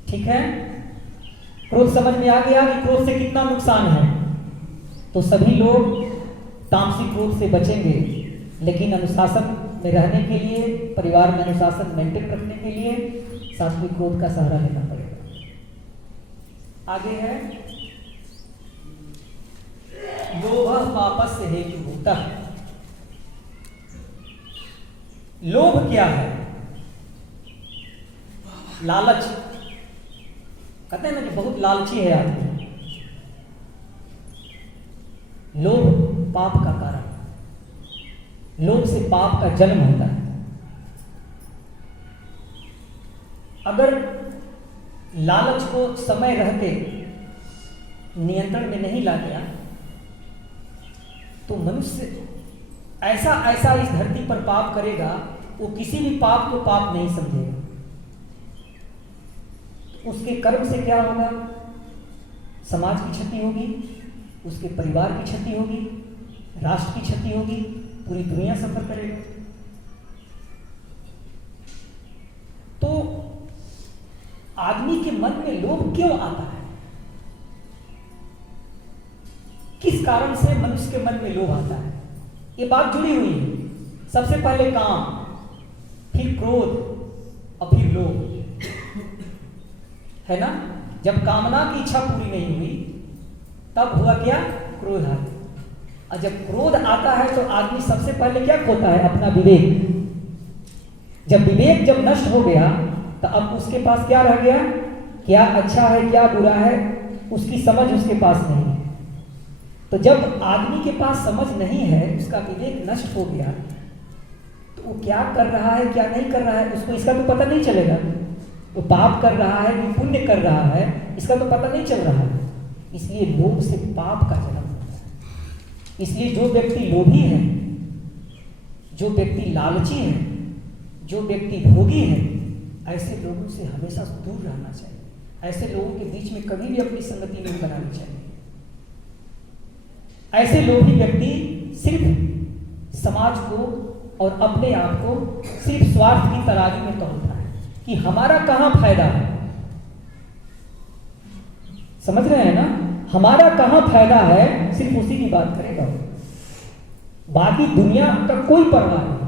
ठीक है, क्रोध समझ में आ गया कि क्रोध से कितना नुकसान है। तो सभी लोग तामसिक क्रोध से बचेंगे, लेकिन अनुशासन में रहने के लिए, परिवार में अनुशासन मेंटेन रखने के लिए सात्विक क्रोध का सहारा लेना पड़ेगा। आगे है लोभ पापस्य हेतुभूतः। लोभ क्या है? लालच। कहते हैं ना कि बहुत लालची है आदमी। लोभ पाप का कारण। लोभ से पाप का जन्म होता है। अगर लालच को समय रहते नियंत्रण में नहीं ला गया तो मनुष्य ऐसा ऐसा इस धरती पर पाप करेगा, वो किसी भी पाप को पाप नहीं समझेगा। उसके कर्म से क्या होगा? समाज की क्षति होगी, उसके परिवार की क्षति होगी, राष्ट्र की क्षति होगी, पूरी दुनिया सफर करेगा। तो आदमी के मन में लोभ क्यों आता है? किस कारण से मनुष्य के मन में लोभ आता है? ये बात जुड़ी हुई है। सबसे पहले काम, फिर क्रोध और फिर लोभ, है ना? जब कामना की इच्छा पूरी नहीं हुई तब हुआ क्या? क्रोध आ गया। और जब क्रोध आता है तो आदमी सबसे पहले क्या खोता है? अपना विवेक। जब विवेक जब नष्ट हो गया तो अब उसके पास क्या रह गया? क्या अच्छा है क्या बुरा है, उसकी समझ उसके पास नहीं है। तो जब आदमी के पास समझ नहीं है, उसका विवेक नष्ट हो गया, तो वो क्या कर रहा है क्या नहीं कर रहा है उसको इसका तो पता नहीं चलेगा। वो पाप कर रहा है कि पुण्य कर रहा है, इसका तो पता नहीं चल रहा है। इसलिए लोभ से पाप का जन्म होता है। इसलिए जो व्यक्ति लोभी है, जो व्यक्ति लालची है, जो व्यक्ति भोगी है, ऐसे लोगों से हमेशा दूर रहना चाहिए। ऐसे लोगों के बीच में कभी भी अपनी संगति नहीं बनानी चाहिए। ऐसे लोभी व्यक्ति सिर्फ समाज को और अपने आप को सिर्फ स्वार्थ की तराजू में तोलता है कि हमारा कहां फायदा है। समझ रहे हैं ना? हमारा कहां फायदा है, सिर्फ उसी की बात करेगा। बाकी दुनिया का कोई परवाह नहीं।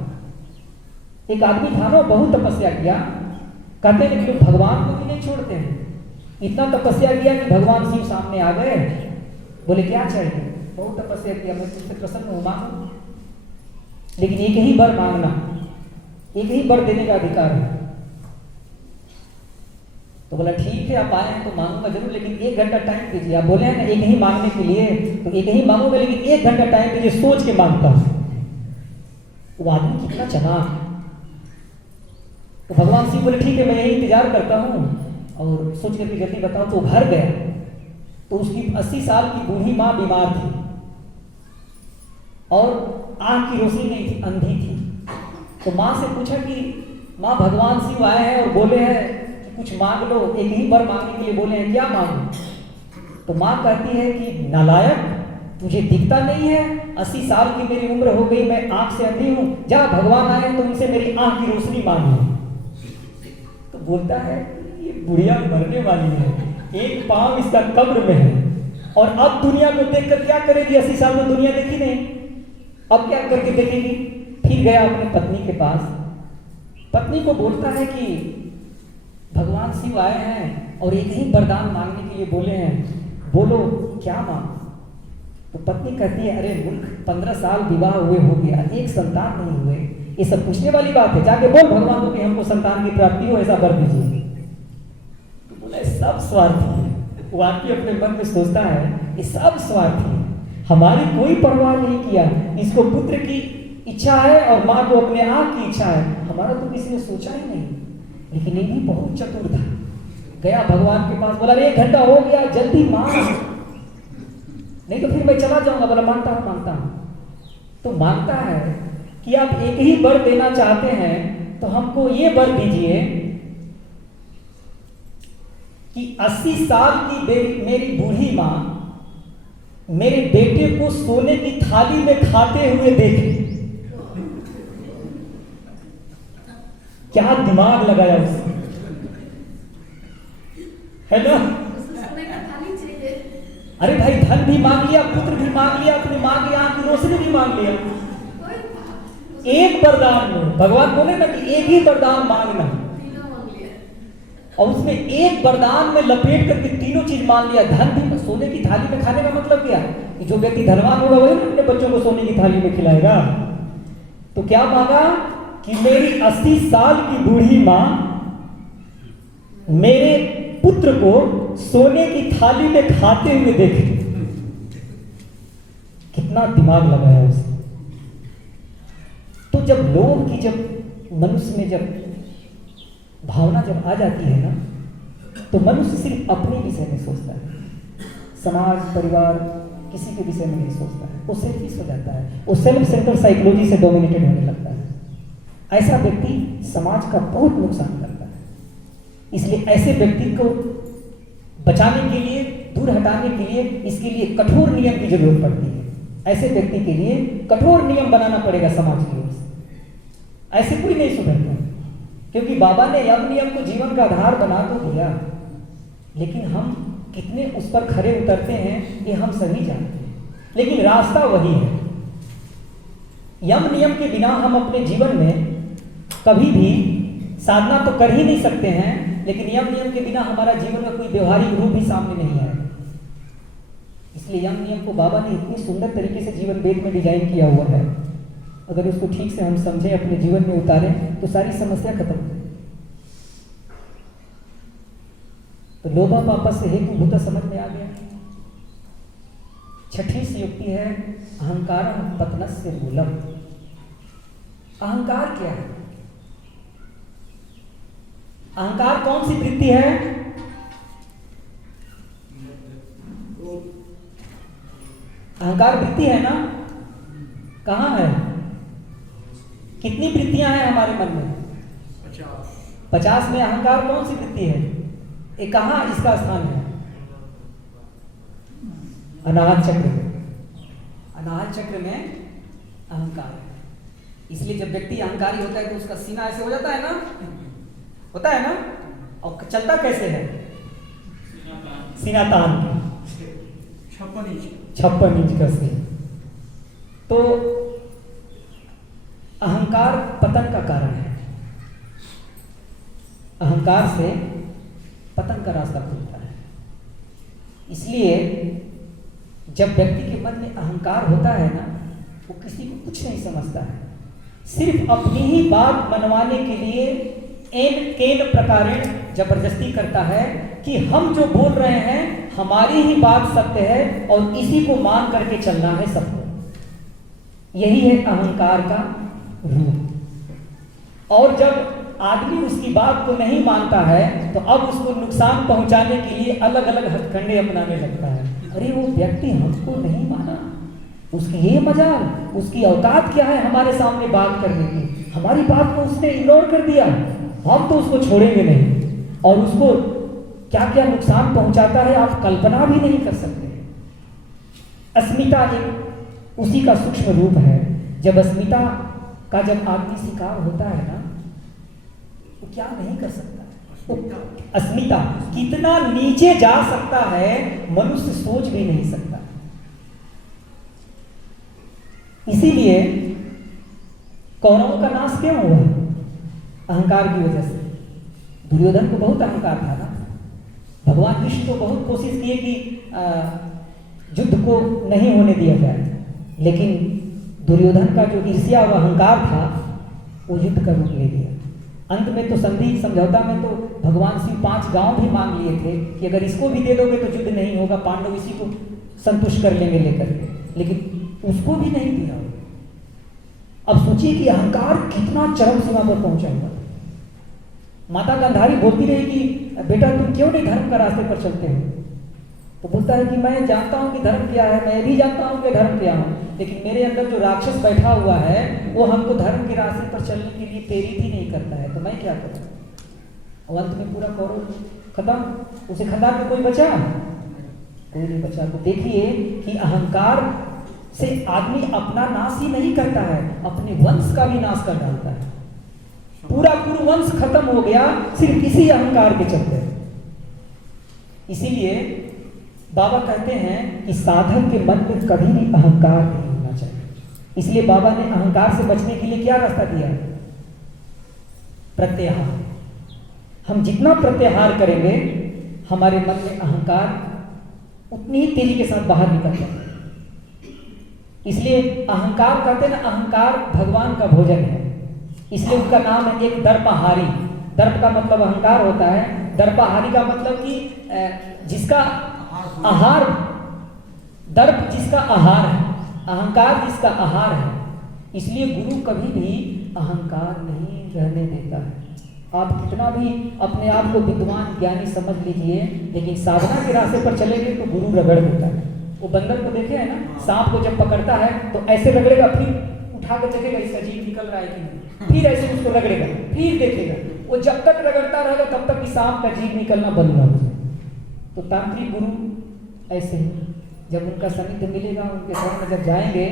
एक आदमी था ना, बहुत तपस्या किया, कहते हैं लेकिन भगवान को भी नहीं छोड़ते हैं। इतना तपस्या किया कि भगवान शिव सामने आ गए, बोले क्या चाहिए? बहुत तपस्या किया, मैं तुझसे प्रसन्न हूं, मांगो, लेकिन एक ही वर मांगना, एक ही वर देने का अधिकार है। तो बोला ठीक है, आप आए हैं तो मांगूंगा जरूर, लेकिन 1 घंटा टाइम दीजिए। आप बोले हैं ना एक ही मांगने के लिए, तो एक ही मांगूंगा, लेकिन 1 घंटा टाइम दीजिए, सोच के मांगता हूं। वो आदमी कितना चालाक। तो भगवान शिव बोले ठीक है, मैं यही इंतजार करता हूं और सोच करके जल्दी बताओ। तो घर गया तो उसकी 80 साल की बूढ़ी माँ बीमार थी और आंख की रोशनी नहीं थी, अंधी थी। तो माँ से पूछा कि माँ भगवान शिव आए हैं और बोले हैं कि कुछ मांग लो, एक ही वर मांगने के लिए बोले हैं, क्या मांगो? तो माँ कहती है कि नालायक, तुझे दिखता नहीं है? 80 साल की मेरी उम्र हो गई, मैं आंख से अंधी हूं, जा भगवान आए तो उनसे मेरी आंख की रोशनी मांगी। तो बोलता है ये बुढ़िया मरने वाली है, एक पांव इसका कब्र में है, और अब दुनिया को देखकर क्या करेगी? 80 साल में दुनिया देखी नहीं, अब क्या करके देखेगी? फिर गया अपनी पत्नी के पास, पत्नी को बोलता है कि भगवान शिव आए हैं और एक ही वरदान मांगने के लिए बोले हैं, बोलो क्या मांगो? तो पत्नी कहती है अरे मूर्ख, 15 साल विवाह हुए हो गया, एक संतान नहीं हुए, ये सब पूछने वाली बात है? जाके बोल भगवान को कि हमको संतान की प्राप्ति हो, ऐसा वर दीजिए। तो बोला सब स्वार्थी है। वो आदमी अपने मन में सोचता है ये सब स्वार्थी है, हमारी कोई परवाह नहीं किया, इसको पुत्र की इच्छा है और माँ को अपने आप की इच्छा है, हमारा तो किसी ने सोचा ही नहीं। लेकिन ये भी बहुत चतुर था, गया भगवान के पास, बोला 1 घंटा हो गया, जल्दी मांग, नहीं तो फिर मैं चला जाऊंगा। बोला मांगता हूं। तो मांगता है कि आप एक ही वर देना चाहते हैं तो हमको ये वर दीजिए कि 80 साल की मेरी बूढ़ी मां मेरे बेटे को सोने की थाली में खाते हुए देखे। क्या दिमाग लगाया उसने, है ना? अरे भाई, धन भी मांग लिया, पुत्र भी मांग लिया, अपनी मां की आंख की रोशनी भी मांग लिया। एक वरदान में भगवान बोले ना कि एक ही वरदान मांगना, और उसमें एक वरदान में लपेट करके तीनों चीज मांग लिया। धन भी, सोने की थाली में खाने का मतलब क्या कि जो व्यक्ति धनवान होगा वही ना अपने बच्चों को सोने की थाली में खिलाएगा। तो क्या मांगा कि मेरी 80 साल की बूढ़ी मां मेरे पुत्र को सोने की थाली में खाते हुए देखे। कितना दिमाग लगाया उसने। तो जब लोभ की, जब मनुष्य में जब भावना जब आ जाती है ना, तो मनुष्य सिर्फ अपने विषय में सोचता है, समाज परिवार किसी के विषय में नहीं सोचता है, वो सेल्फिश हो जाता है, वो सेल्फ सेंटर साइकोलॉजी से डोमिनेटेड होने लगता है। ऐसा व्यक्ति समाज का बहुत नुकसान करता है। इसलिए ऐसे व्यक्ति को बचाने के लिए, दूर हटाने के लिए, इसके लिए कठोर नियम की जरूरत पड़ती है। ऐसे व्यक्ति के लिए कठोर नियम बनाना पड़ेगा समाज की ओर से। ऐसे कोई नहीं सुधरता, क्योंकि बाबा ने यम नियम को जीवन का आधार बना तो दिया, लेकिन हम कितने उस पर खरे उतरते हैं ये हम सभी जानते हैं। लेकिन रास्ता वही है। यम नियम के बिना हम अपने जीवन में कभी भी साधना तो कर ही नहीं सकते हैं, लेकिन यम नियम के बिना हमारा जीवन में कोई व्यवहारिक रूप भी सामने नहीं आएगा। इसलिए यम नियम को बाबा ने इतनी सुंदर तरीके से जीवन वेद में डिजाइन किया हुआ है। अगर उसको ठीक से हम समझें, अपने जीवन में उतारें, तो सारी समस्या खत्म हो। तो लोभा पापा से हेतु भूता समझ में आ गया। छठी सी युक्ति है अहंकार पतनस्य मूलम। अहंकार क्या है? अहंकार कौन सी वृत्ति है? अहंकार वृत्ति है ना? कहां है? कितनी वृत्तियां हैं हमारे मन में? 50 में अहंकार कौन सी वृत्ति है? ये कहां इसका स्थान है? अनाहत चक्र में। अनाहत चक्र में अहंकार है। इसलिए जब व्यक्ति अहंकारी होता है तो उसका सीना ऐसे हो जाता है ना, होता है ना, और चलता कैसे है? सीना तान के 56 इंच का सीना। तो अहंकार पतन का कारण है। अहंकार से पतन का रास्ता खुलता है। इसलिए जब व्यक्ति के मन में अहंकार होता है ना, वो किसी को कुछ नहीं समझता है, सिर्फ अपनी ही बात मनवाने के लिए एन केन प्रकारेण जबरदस्ती करता है कि हम जो बोल रहे हैं हमारी ही बात सत्य है और इसी को मान करके चलना है सबको। यही है अहंकार का रूप। और जब आदमी उसकी बात को नहीं मानता है तो अब उसको नुकसान पहुंचाने के लिए अलग अलग हथकंडे अपनाने लगता है। अरे वो व्यक्ति हमको नहीं माना, उसकी ये मजाल, उसकी औकात क्या है हमारे सामने बात करने की, हमारी बात को उसने इग्नोर कर दिया, हम तो उसको छोड़ेंगे नहीं। और उसको क्या क्या नुकसान पहुंचाता है आप कल्पना भी नहीं कर सकते। अस्मिता एक उसी का सूक्ष्म रूप है। जब अस्मिता का जब आदमी शिकार होता है ना, तो क्या नहीं कर सकता है। अस्मिता कितना नीचे जा सकता है मनुष्य सोच भी नहीं सकता। इसीलिए कौरवों का नाश क्यों हुआ? अहंकार की वजह से। दुर्योधन को बहुत अहंकार था ना। भगवान विष्णु को बहुत कोशिश किए कि युद्ध को नहीं होने दिया जाए, लेकिन दुर्योधन का जो ईर्ष्या और अहंकार था वो युद्ध का रूप ले लिया। अंत में तो संधि समझौता में तो भगवान शिव 5 गांव भी मांग लिए थे कि अगर इसको भी दे दोगे तो युद्ध नहीं होगा, पांडव इसी को संतुष्ट कर लेंगे लेकर के, लेकिन उसको भी नहीं दिया। अब सोचिए कि अहंकार कितना चरम सीमा पर पहुंचा हुआ। माता गांधारी बोलती रही कि बेटा तुम क्यों नहीं धर्म का रास्ते पर चलते हो? तो बोलता है कि मैं जानता हूँ कि धर्म क्या है, मैं भी जानता हूँ कि धर्म क्या है, लेकिन मेरे अंदर जो राक्षस बैठा हुआ है वो हमको धर्म के रास्ते पर चलने के लिए प्रेरित ही नहीं करता है, तो मैं क्या करूँ? और अंत में पूरा कौरव खत्म, उसे खानदान में कोई बचा? कोई नहीं बचा। तो देखिए कि अहंकार से आदमी अपना नाश ही नहीं करता है, अपने वंश का भी नाश कर डालता है। पूरा कुरुवंश खत्म हो गया सिर्फ इसी अहंकार के चलते। इसीलिए बाबा कहते हैं कि साधक के मन में कभी भी अहंकार नहीं होना चाहिए। इसलिए बाबा ने अहंकार से बचने के लिए क्या रास्ता दिया? प्रत्याहार। हम जितना प्रत्याहार करेंगे हमारे मन में अहंकार उतनी ही तेजी के साथ बाहर निकल जाएगा। इसलिए अहंकार कहते हैं ना, अहंकार भगवान का भोजन है, इसलिए उनका नाम है एक दर्पहारी। दर्प का मतलब अहंकार होता है, दर्पहारी का मतलब कि जिसका आहार, दर्प जिसका आहार है, अहंकार जिसका आहार है। इसलिए गुरु कभी भी अहंकार नहीं रहने देता है। आप कितना भी अपने आप को विद्वान ज्ञानी समझ लीजिए, लेकिन साधना के रास्ते पर चलेंगे तो गुरु रगड़ देता है। वो बंदर को देखे है ना, सांप को जब पकड़ता है तो ऐसे रगड़ेगा, फिर उठा कर देखेगा इसका जीभ निकल रहा है कि नहीं, फिर ऐसे उसको रगड़ेगा, फिर देखेगा। वो जब तक रगड़ता रहेगा तब तक कि सांप का जीभ निकलना बंद ना हो जाए। तो तांत्रिक गुरु ऐसे ही, जब उनका सानिध्य मिलेगा, उनके शरण में जब जाएंगे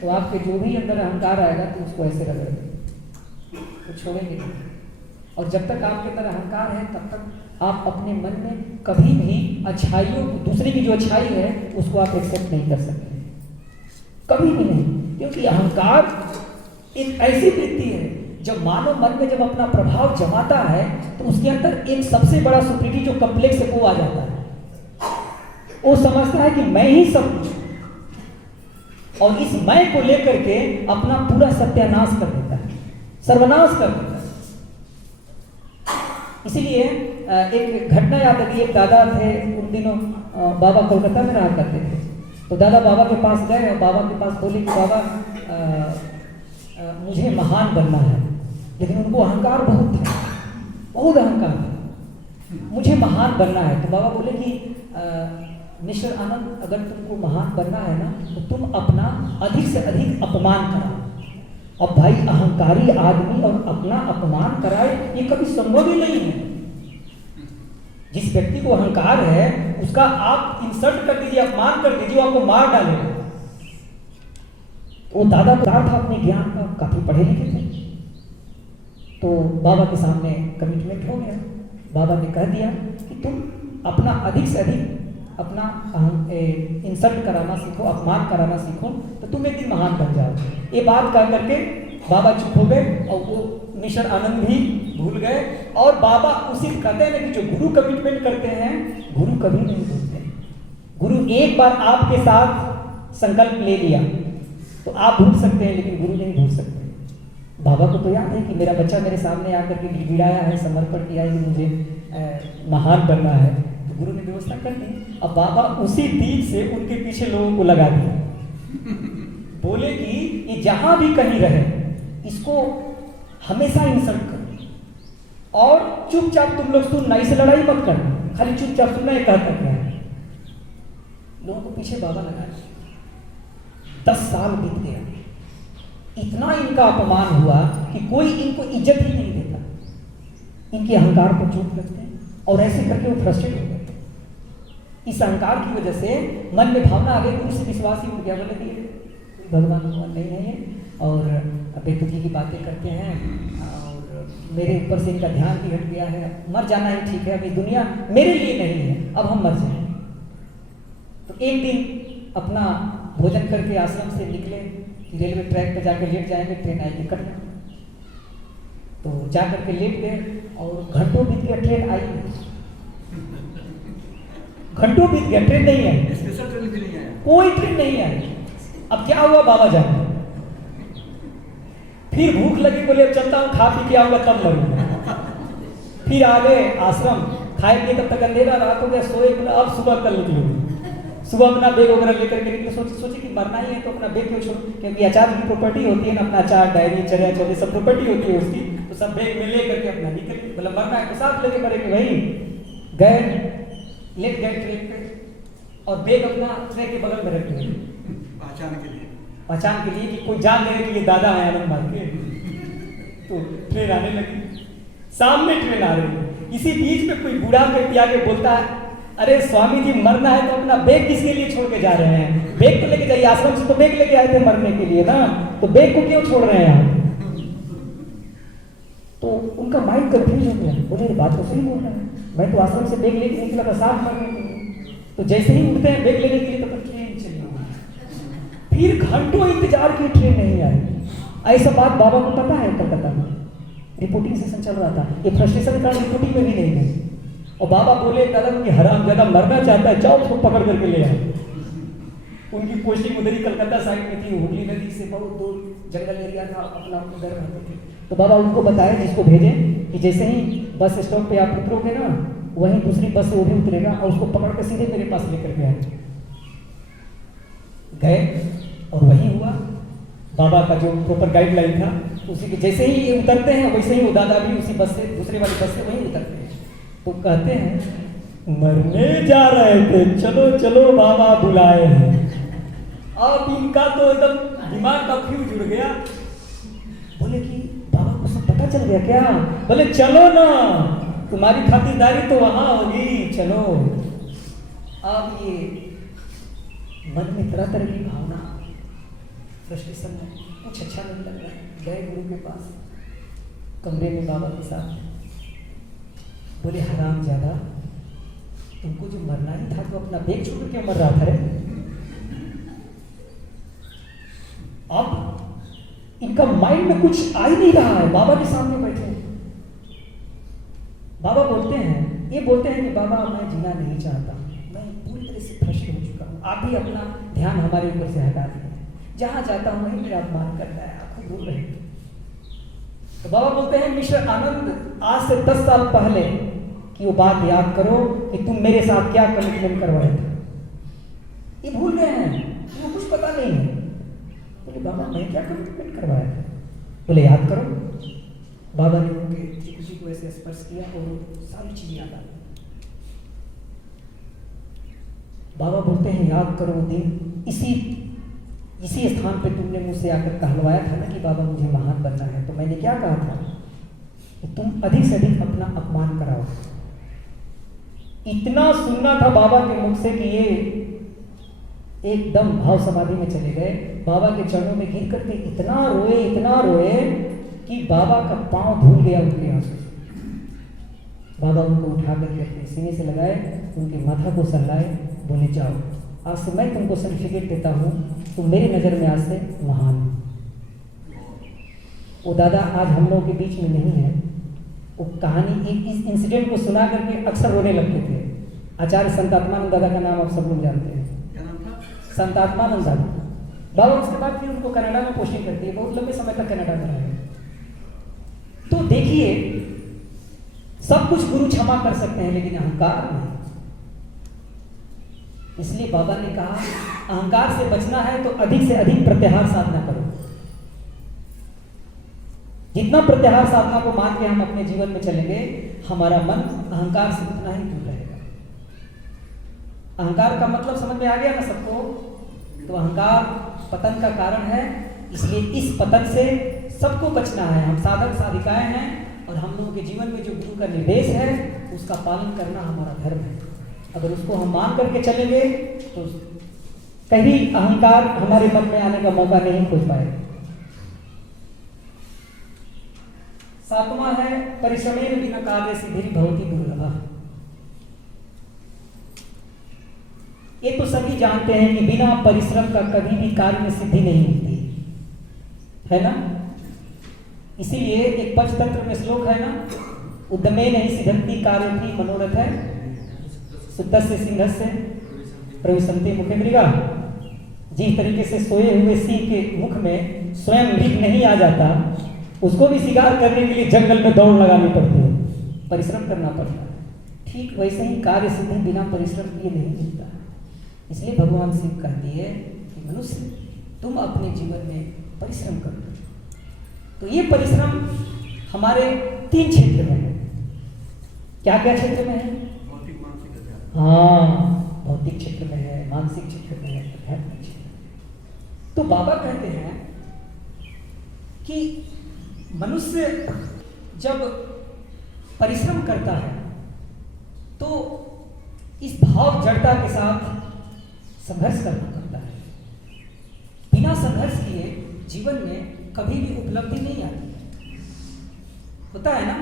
तो आपके जो भी अंदर अहंकार आएगा तो उसको ऐसे रगड़ देंगे, तो छोड़ेंगे नहीं। और जब तक आपके अंदर अहंकार है तब तक आप अपने मन में कभी भी अच्छाइयों, दूसरे की जो अच्छाई है उसको आप एक्सेप्ट नहीं कर सकते, कभी भी नहीं। क्योंकि अहंकार एक ऐसी वृत्ति है जब मानव मन में जब अपना प्रभाव जमाता है तो उसके अंदर एक सबसे बड़ा सुप्रीटी जो कम्प्लेक्स है वो आ जाता है। वो समझता है कि मैं ही सब कुछ, और इस मैं को लेकर के अपना पूरा सत्यानाश कर देता है, सर्वनाश कर देता है। इसीलिए एक घटना याद है कि एक दादा थे, उन दिनों बाबा कोलकाता में रहा करते थे। तो दादा बाबा के पास गए और बाबा के पास बोले कि बाबा मुझे महान बनना है, लेकिन उनको अहंकार बहुत था, बहुत अहंकार था, मुझे महान बनना है। तो बाबा बोले कि मिस्टर आनंद, अगर तुमको महान बनना है ना तो तुम अपना अधिक से अधिक अपमान कराओ। अब भाई अहंकारी आदमी और अपना अपमान कराए ये कभी संभव ही नहीं है। जिस व्यक्ति को अहंकार है उसका आप इंसल्ट कर दीजिए, अपमान कर दीजिए, वो आपको मार डालेगा। वो दादा का था अपने ज्ञान का, काफी पढ़े लिखे थे, तो बाबा के सामने कमिटमेंट हो गया। बाबा ने कह दिया कि तुम अपना अधिक से अधिक अपना इंसल्ट कराना सीखो, अपमान कराना सीखो, तो तुम एक दिन महान बन जाओ। ये बात कह करके बाबा चुप हो गए और वो मिस्टर आनंद भी भूल गए। और बाबा उसी कहते हैं कि जो गुरु कमिटमेंट करते हैं गुरु कभी नहीं भूलते। गुरु एक बार आपके साथ संकल्प ले लिया तो आप भूल सकते हैं, लेकिन गुरु नहीं भूल सकते। बाबा को तो याद है कि मेरा बच्चा मेरे सामने आकर के गिड़गिड़ाया है, समर्पण किया है कि मुझे महान बनना है, तो गुरु ने व्यवस्था कर दी। अब बाबा उसी दीप से उनके पीछे लोगों को लगा दिया, बोले कि ये जहां भी कहीं रहे इसको हमेशा इंसल्ट करो और चुपचाप तुम लोग सुनना, इसे लड़ाई मत करना, खाली चुपचाप सुनना। ये कहता क्या है, लोगों को पीछे बाबा लगाया। 10 साल बीत गया, इतना इनका अपमान हुआ कि कोई इनको इज्जत ही नहीं देता। इनके अहंकार को चोट लगते हैं और ऐसे करके वो फ्रस्ट्रेट हो गए। इस अहंकार की वजह से मन में भावना आ गई, गुरु से विश्वास ही उठ गया। बोले कि भगवान नहीं है ये, और बेतुकी की बातें करते हैं, और मेरे ऊपर से इनका ध्यान भी हट गया है, मर जाना ही ठीक है, अभी दुनिया मेरे लिए नहीं है, अब हम मर जाएं। तो एक दिन अपना भोजन करके आश्रम से निकले, रेलवे ट्रैक पर जाकर लेट जाएंगे, ट्रेन आएगी कट। तो जा करके लेट गए और घंटों बीत गया, ट्रेन आई, घंटों बीत गया, ट्रेन नहीं आई, स्पेशल ट्रेन भी नहीं आया, कोई ट्रेन नहीं आई। अब क्या हुआ बाबा जाने। फिर भूख लगी, बोले अब चलता हूँ, खा पी के आऊंगा तब मरूंगा। फिर आ गए आश्रम, खाए पिए, तब तक अंधेरा, रात हो गया, सोए, अब सुबह कल निकलूंगी। सुबह अपना बैग वगैरह लेकर के निकले, सोचे कि मरना ही है तो अपना बैग क्यों छोड़, क्योंकि आचार्य की प्रॉपर्टी होती है ना, अपना आचार, डायरी, चर्या सब प्रॉपर्टी होती है उसकी, तो सब बैग में ले करके अपना निकल, मतलब मरना है तो साथ लेके मरेंगे भाई। गए, लेट गए ट्रेन पे और बैग अपना ट्रेन के बगल में रख दिए पहचान के लिए। पहचान के लिए कि कोई जान ले कि ये दादा है आनंद मार के। तो ट्रेन आने लगी, सामने ट्रेन आ रही, इसी बीच में कोई बूढ़ा व्यक्ति आके बोलता है, अरे स्वामी जी मरना है तो अपना बैग किसके लिए छोड़ के जा रहे हैं? बैग तो लेके जाइए, आश्रम से तो बैग लेके आए थे मरने के लिए ना, तो बैग को क्यों छोड़ रहे हैं आप? तो उनका माइंड कंफ्यूज हो गया, बोले बात तो सही बोल रहे हैं, मैं तो आश्रम से बैग लेके निकला था साथ मरने के लिए। तो जैसे ही उठते हैं बैग लेने के लिए तो फिर ट्रेन चली गई, फिर घंटों इंतजार की ट्रेन नहीं आई। ऐसा बात बाबा को पता है, कलकत्ता में रिपोर्टिंग सेशन चल रहा था, ये फ्रस्ट्रेशन का रिपोर्टिंग में भी नहीं है। और बाबा बोले दादा कि हराम ज्यादा मरना चाहता है, जाओ उसको पकड़ करके ले आओ। उनकी पोस्टिंग उधर ही कलकत्ता साइड में थी, हुगली नदी से बहुत दूर जंगल एरिया था, अपना उधर रहते थे। तो बाबा उनको बताया जिसको भेजे कि जैसे ही बस स्टॉप पे आप उतरोगे ना, वहीं दूसरी बस से वो भी उतरेगा और उसको पकड़ कर सीधे मेरे पास लेकर के आए। गए और वही हुआ, बाबा का जो प्रॉपर गाइडलाइन था उसी के जैसे ही ये उतरते हैं वैसे ही वो दादा भी उसी बस से दूसरे वाली बस से वहीं उतरते हैं। तो कहते हैं मरने जा रहे थे, चलो चलो बाबा बुलाए हैं। अब इनका तो एकदम दिमाग का फ्यूज उड़ गया, बोले कि बाबा को सब पता चल गया क्या? बोले चलो ना, तुम्हारी खातिरदारी तो वहां होगी, चलो। अब ये मन में तरह तरह की भावना, फ्रस्ट्रेशन है, कुछ अच्छा नहीं लग रहा है। गए गुरु के पास, कमरे में बाबा के साथ, बोले हराम ज्यादा, तुमको जो मरना ही था तो अपना बैग छोड़ के मर रहा था रे। अब इनका माइंड में कुछ आ ही नहीं रहा है, बाबा के सामने बैठे। बाबा बोलते हैं, ये बोलते हैं कि बाबा मैं जीना नहीं चाहता, मैं पूरी तरह से फ्रस्ट्रेट हो चुका हूँ, आप भी अपना ध्यान हमारे ऊपर से हटा दीजिए, जहाँ जाता हूँ वहीं मेरा अपमान करता है, आपको दूर रहे। तो बाबा बोलते हैं मिस्टर आनंद, आज से 10 साल पहले कि वो बात याद करो कि तुम मेरे साथ क्या कमिटमेंट करवाए थे। ये भूल गए हैं, वो कुछ पता नहीं है। बोले बाबा मैं क्या कमिटमेंट करवाया था? बोले याद करो। बाबा ने उनके चिकुची को ऐसे स्पर्श किया और सारी चीजें याद आ गई। बाबा बोलते हैं याद करो दिन, इसी स्थान पे तुमने मुझसे आकर कहलवाया था ना कि बाबा मुझे महान बनना है, तो मैंने क्या कहा था कि तुम अधिक से अधिक अपना अपमान कराओ। इतना सुनना था बाबा के मुख से कि ये एकदम भाव समाधि में चले गए। बाबा के चरणों में गिर करके इतना रोए कि बाबा का पांव धुल गया उनके आंसू से। बाबा उनको उठा करके अपने सीने से लगाए, उनके माथा को सहलाए, बोले जाओ आज से मैं तुमको सर्टिफिकेट देता हूँ, तुम मेरी नज़र में आज से महान हो। वो दादा आज हम लोगों के बीच में नहीं है। वो कहानी इस इंसिडेंट को सुना करके अक्सर रोने लगते थे। आचार्य संतात्मानंद दादा का नाम आप सब लोग जानते हैं, क्या नाम था? संतात्मानंद दादा। बाबा उसके बाद फिर उनको कनाडा में पोस्टिंग करती है, बहुत लंबे समय तक कनाडा में रहे। तो देखिए सब कुछ गुरु क्षमा कर सकते हैं लेकिन अहंकार नहीं। इसलिए बाबा ने कहा अहंकार से बचना है तो अधिक से अधिक प्रत्याहार साधना करो। जितना प्रत्याहार साधना को मान के हम अपने जीवन में चलेंगे, हमारा मन अहंकार से उतना ही दूर रहेगा। अहंकार का मतलब समझ में आ गया ना सबको? तो अहंकार पतन का कारण है, इसलिए इस पतन से सबको बचना है। हम साधक साधिकाएं हैं और हम लोगों के जीवन में जो गुरु का निर्देश है उसका पालन करना हमारा धर्म है। अगर उसको हम मान करके चलेंगे तो कहीं अहंकार हमारे मन में आने का मौका नहीं खोज पाएगा। 7वां है परिश्रमेण बिना कार्य सिद्धि भवति दुर्लभा। ये तो सभी जानते हैं कि बिना परिश्रम का कभी भी कार्य में सिद्धि नहीं मिलती है ना। इसीलिए एक पंचतंत्र में श्लोक है ना, उद्यमे नहीं सिद्धंति कार्य की मनोरथ है सुतस्य सिंहस्य प्रविशन्ति मुखे मृगा। जिस तरीके से सोए हुए सिंह के मुख में स्वयं मृग नहीं आ जाता, उसको भी शिकार करने के लिए जंगल में दौड़ लगानी पड़ती है, परिश्रम करना पड़ता है। ठीक वैसे ही कार्य सिद्धि बिना परिश्रम किए नहीं मिलता। इसलिए भगवान शिव कहती है कि मनुष्य तुम अपने जीवन में परिश्रम करो। तो ये परिश्रम हमारे 3 क्षेत्र में है। क्या क्या क्षेत्र में है? हाँ, भौतिक क्षेत्र में है, मानसिक क्षेत्र में है, आध्यात्मिक क्षेत्र में। तो बाबा कहते हैं कि मनुष्य जब परिश्रम करता है तो इस भाव जड़ता के साथ संघर्ष करना पड़ता है। बिना संघर्ष किए जीवन में कभी भी उपलब्धि नहीं आती है। होता है ना?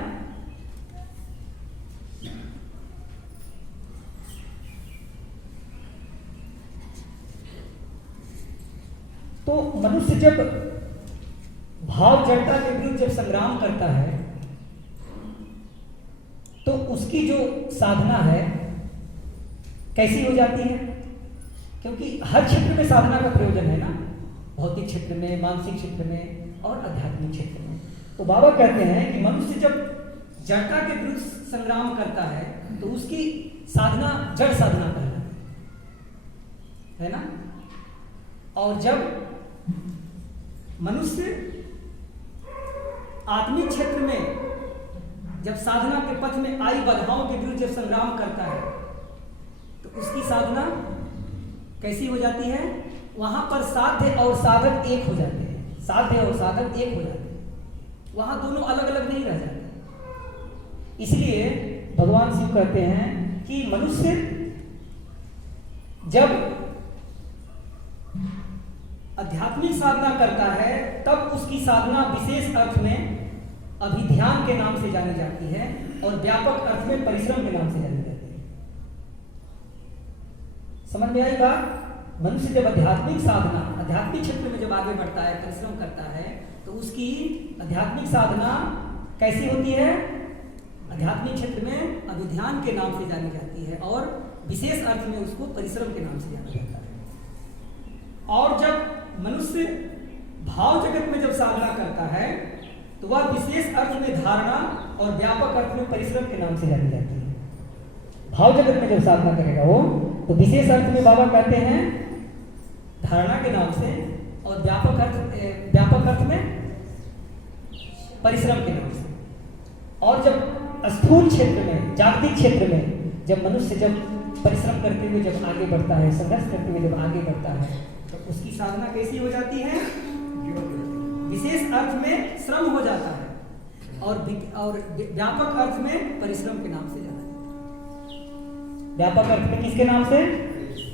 तो मनुष्य जब भाव जड़ता के विरुद्ध जब संग्राम करता है तो उसकी जो साधना है कैसी हो जाती है? क्योंकि हर क्षेत्र में साधना का प्रयोजन है ना, भौतिक क्षेत्र में, मानसिक क्षेत्र में और आध्यात्मिक क्षेत्र में। तो बाबा कहते हैं कि मनुष्य जब जड़ता के विरुद्ध संग्राम करता है तो उसकी साधना जड़ साधना कहलाती है ना। और जब मनुष्य आत्मिक क्षेत्र में जब साधना के पथ में आई बाधाओं के विरुद्ध जब संग्राम करता है तो उसकी साधना कैसी हो जाती है? वहां पर साध्य और साधक एक हो जाते हैं, साध्य और साधक एक हो जाते हैं, वहां दोनों अलग अलग नहीं रह जाते। इसलिए भगवान शिव कहते हैं कि मनुष्य जब आध्यात्मिक साधना करता है तब उसकी साधना विशेष अर्थ में अभिध्यान के नाम से जानी जाती है और व्यापक अर्थ में परिश्रम के नाम से जानी जाती है। समझ में आई बात? मनुष्य जब आध्यात्मिक साधना, आध्यात्मिक क्षेत्र में जब आगे बढ़ता है, परिश्रम करता है तो उसकी आध्यात्मिक साधना कैसी होती है? आध्यात्मिक क्षेत्र में अभिध्यान के नाम से जानी जाती है और विशेष अर्थ में उसको परिश्रम के नाम से जाना जाता है। और जब मनुष्य भाव जगत में जब साधना करता है तो वह विशेष अर्थ में धारणा और व्यापक अर्थ में परिश्रम के नाम से जानी जाती है। भाव जगत में जब साधना करेगा वो तो विशेष अर्थ में बाबा कहते हैं धारणा के नाम से और व्यापक अर्थ में परिश्रम के नाम से। और जब स्थूल क्षेत्र में, जागतिक क्षेत्र में जब मनुष्य जब परिश्रम करते हुए जब आगे बढ़ता है, संघर्ष करते हुए जब आगे बढ़ता है तो उसकी साधना कैसी हो जाती है? विशेष अर्थ में श्रम हो जाता है और व्यापक अर्थ में परिश्रम के नाम से जाना जाता है। व्यापक अर्थ में किसके नाम से?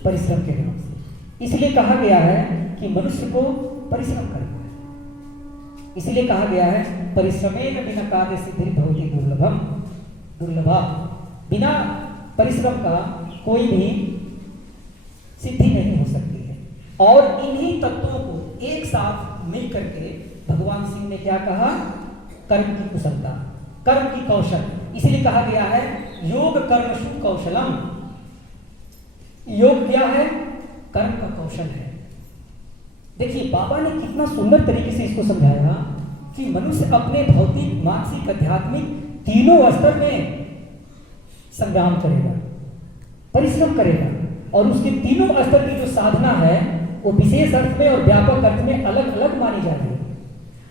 परिश्रम के नाम से। इसलिए कहा गया है कि मनुष्य को परिश्रम करना है। इसलिए कहा गया है परिश्रमेण बिना कार्य सिद्धि भवति दुर्लभम, दुर्लभा। बिना परिश्रम का कोई भी सिद्धि नहीं हो सकती है। और इन्हीं तत्वों को एक साथ मिल करके भगवान सिंह ने क्या कहा? कर्म की कुशलता, कर्म की कौशल। इसलिए कहा गया है योग कर्मसु कौशलम। योग क्या है? कर्म का कौशल है। देखिए बाबा ने कितना सुंदर तरीके से इसको समझाया कि मनुष्य अपने भौतिक, मानसिक, आध्यात्मिक तीनों स्तर में संग्राम करेगा, परिश्रम करेगा और उसके तीनों स्तर की जो साधना है वो विशेष अर्थ में और व्यापक अर्थ में अलग अलग मानी जाती है।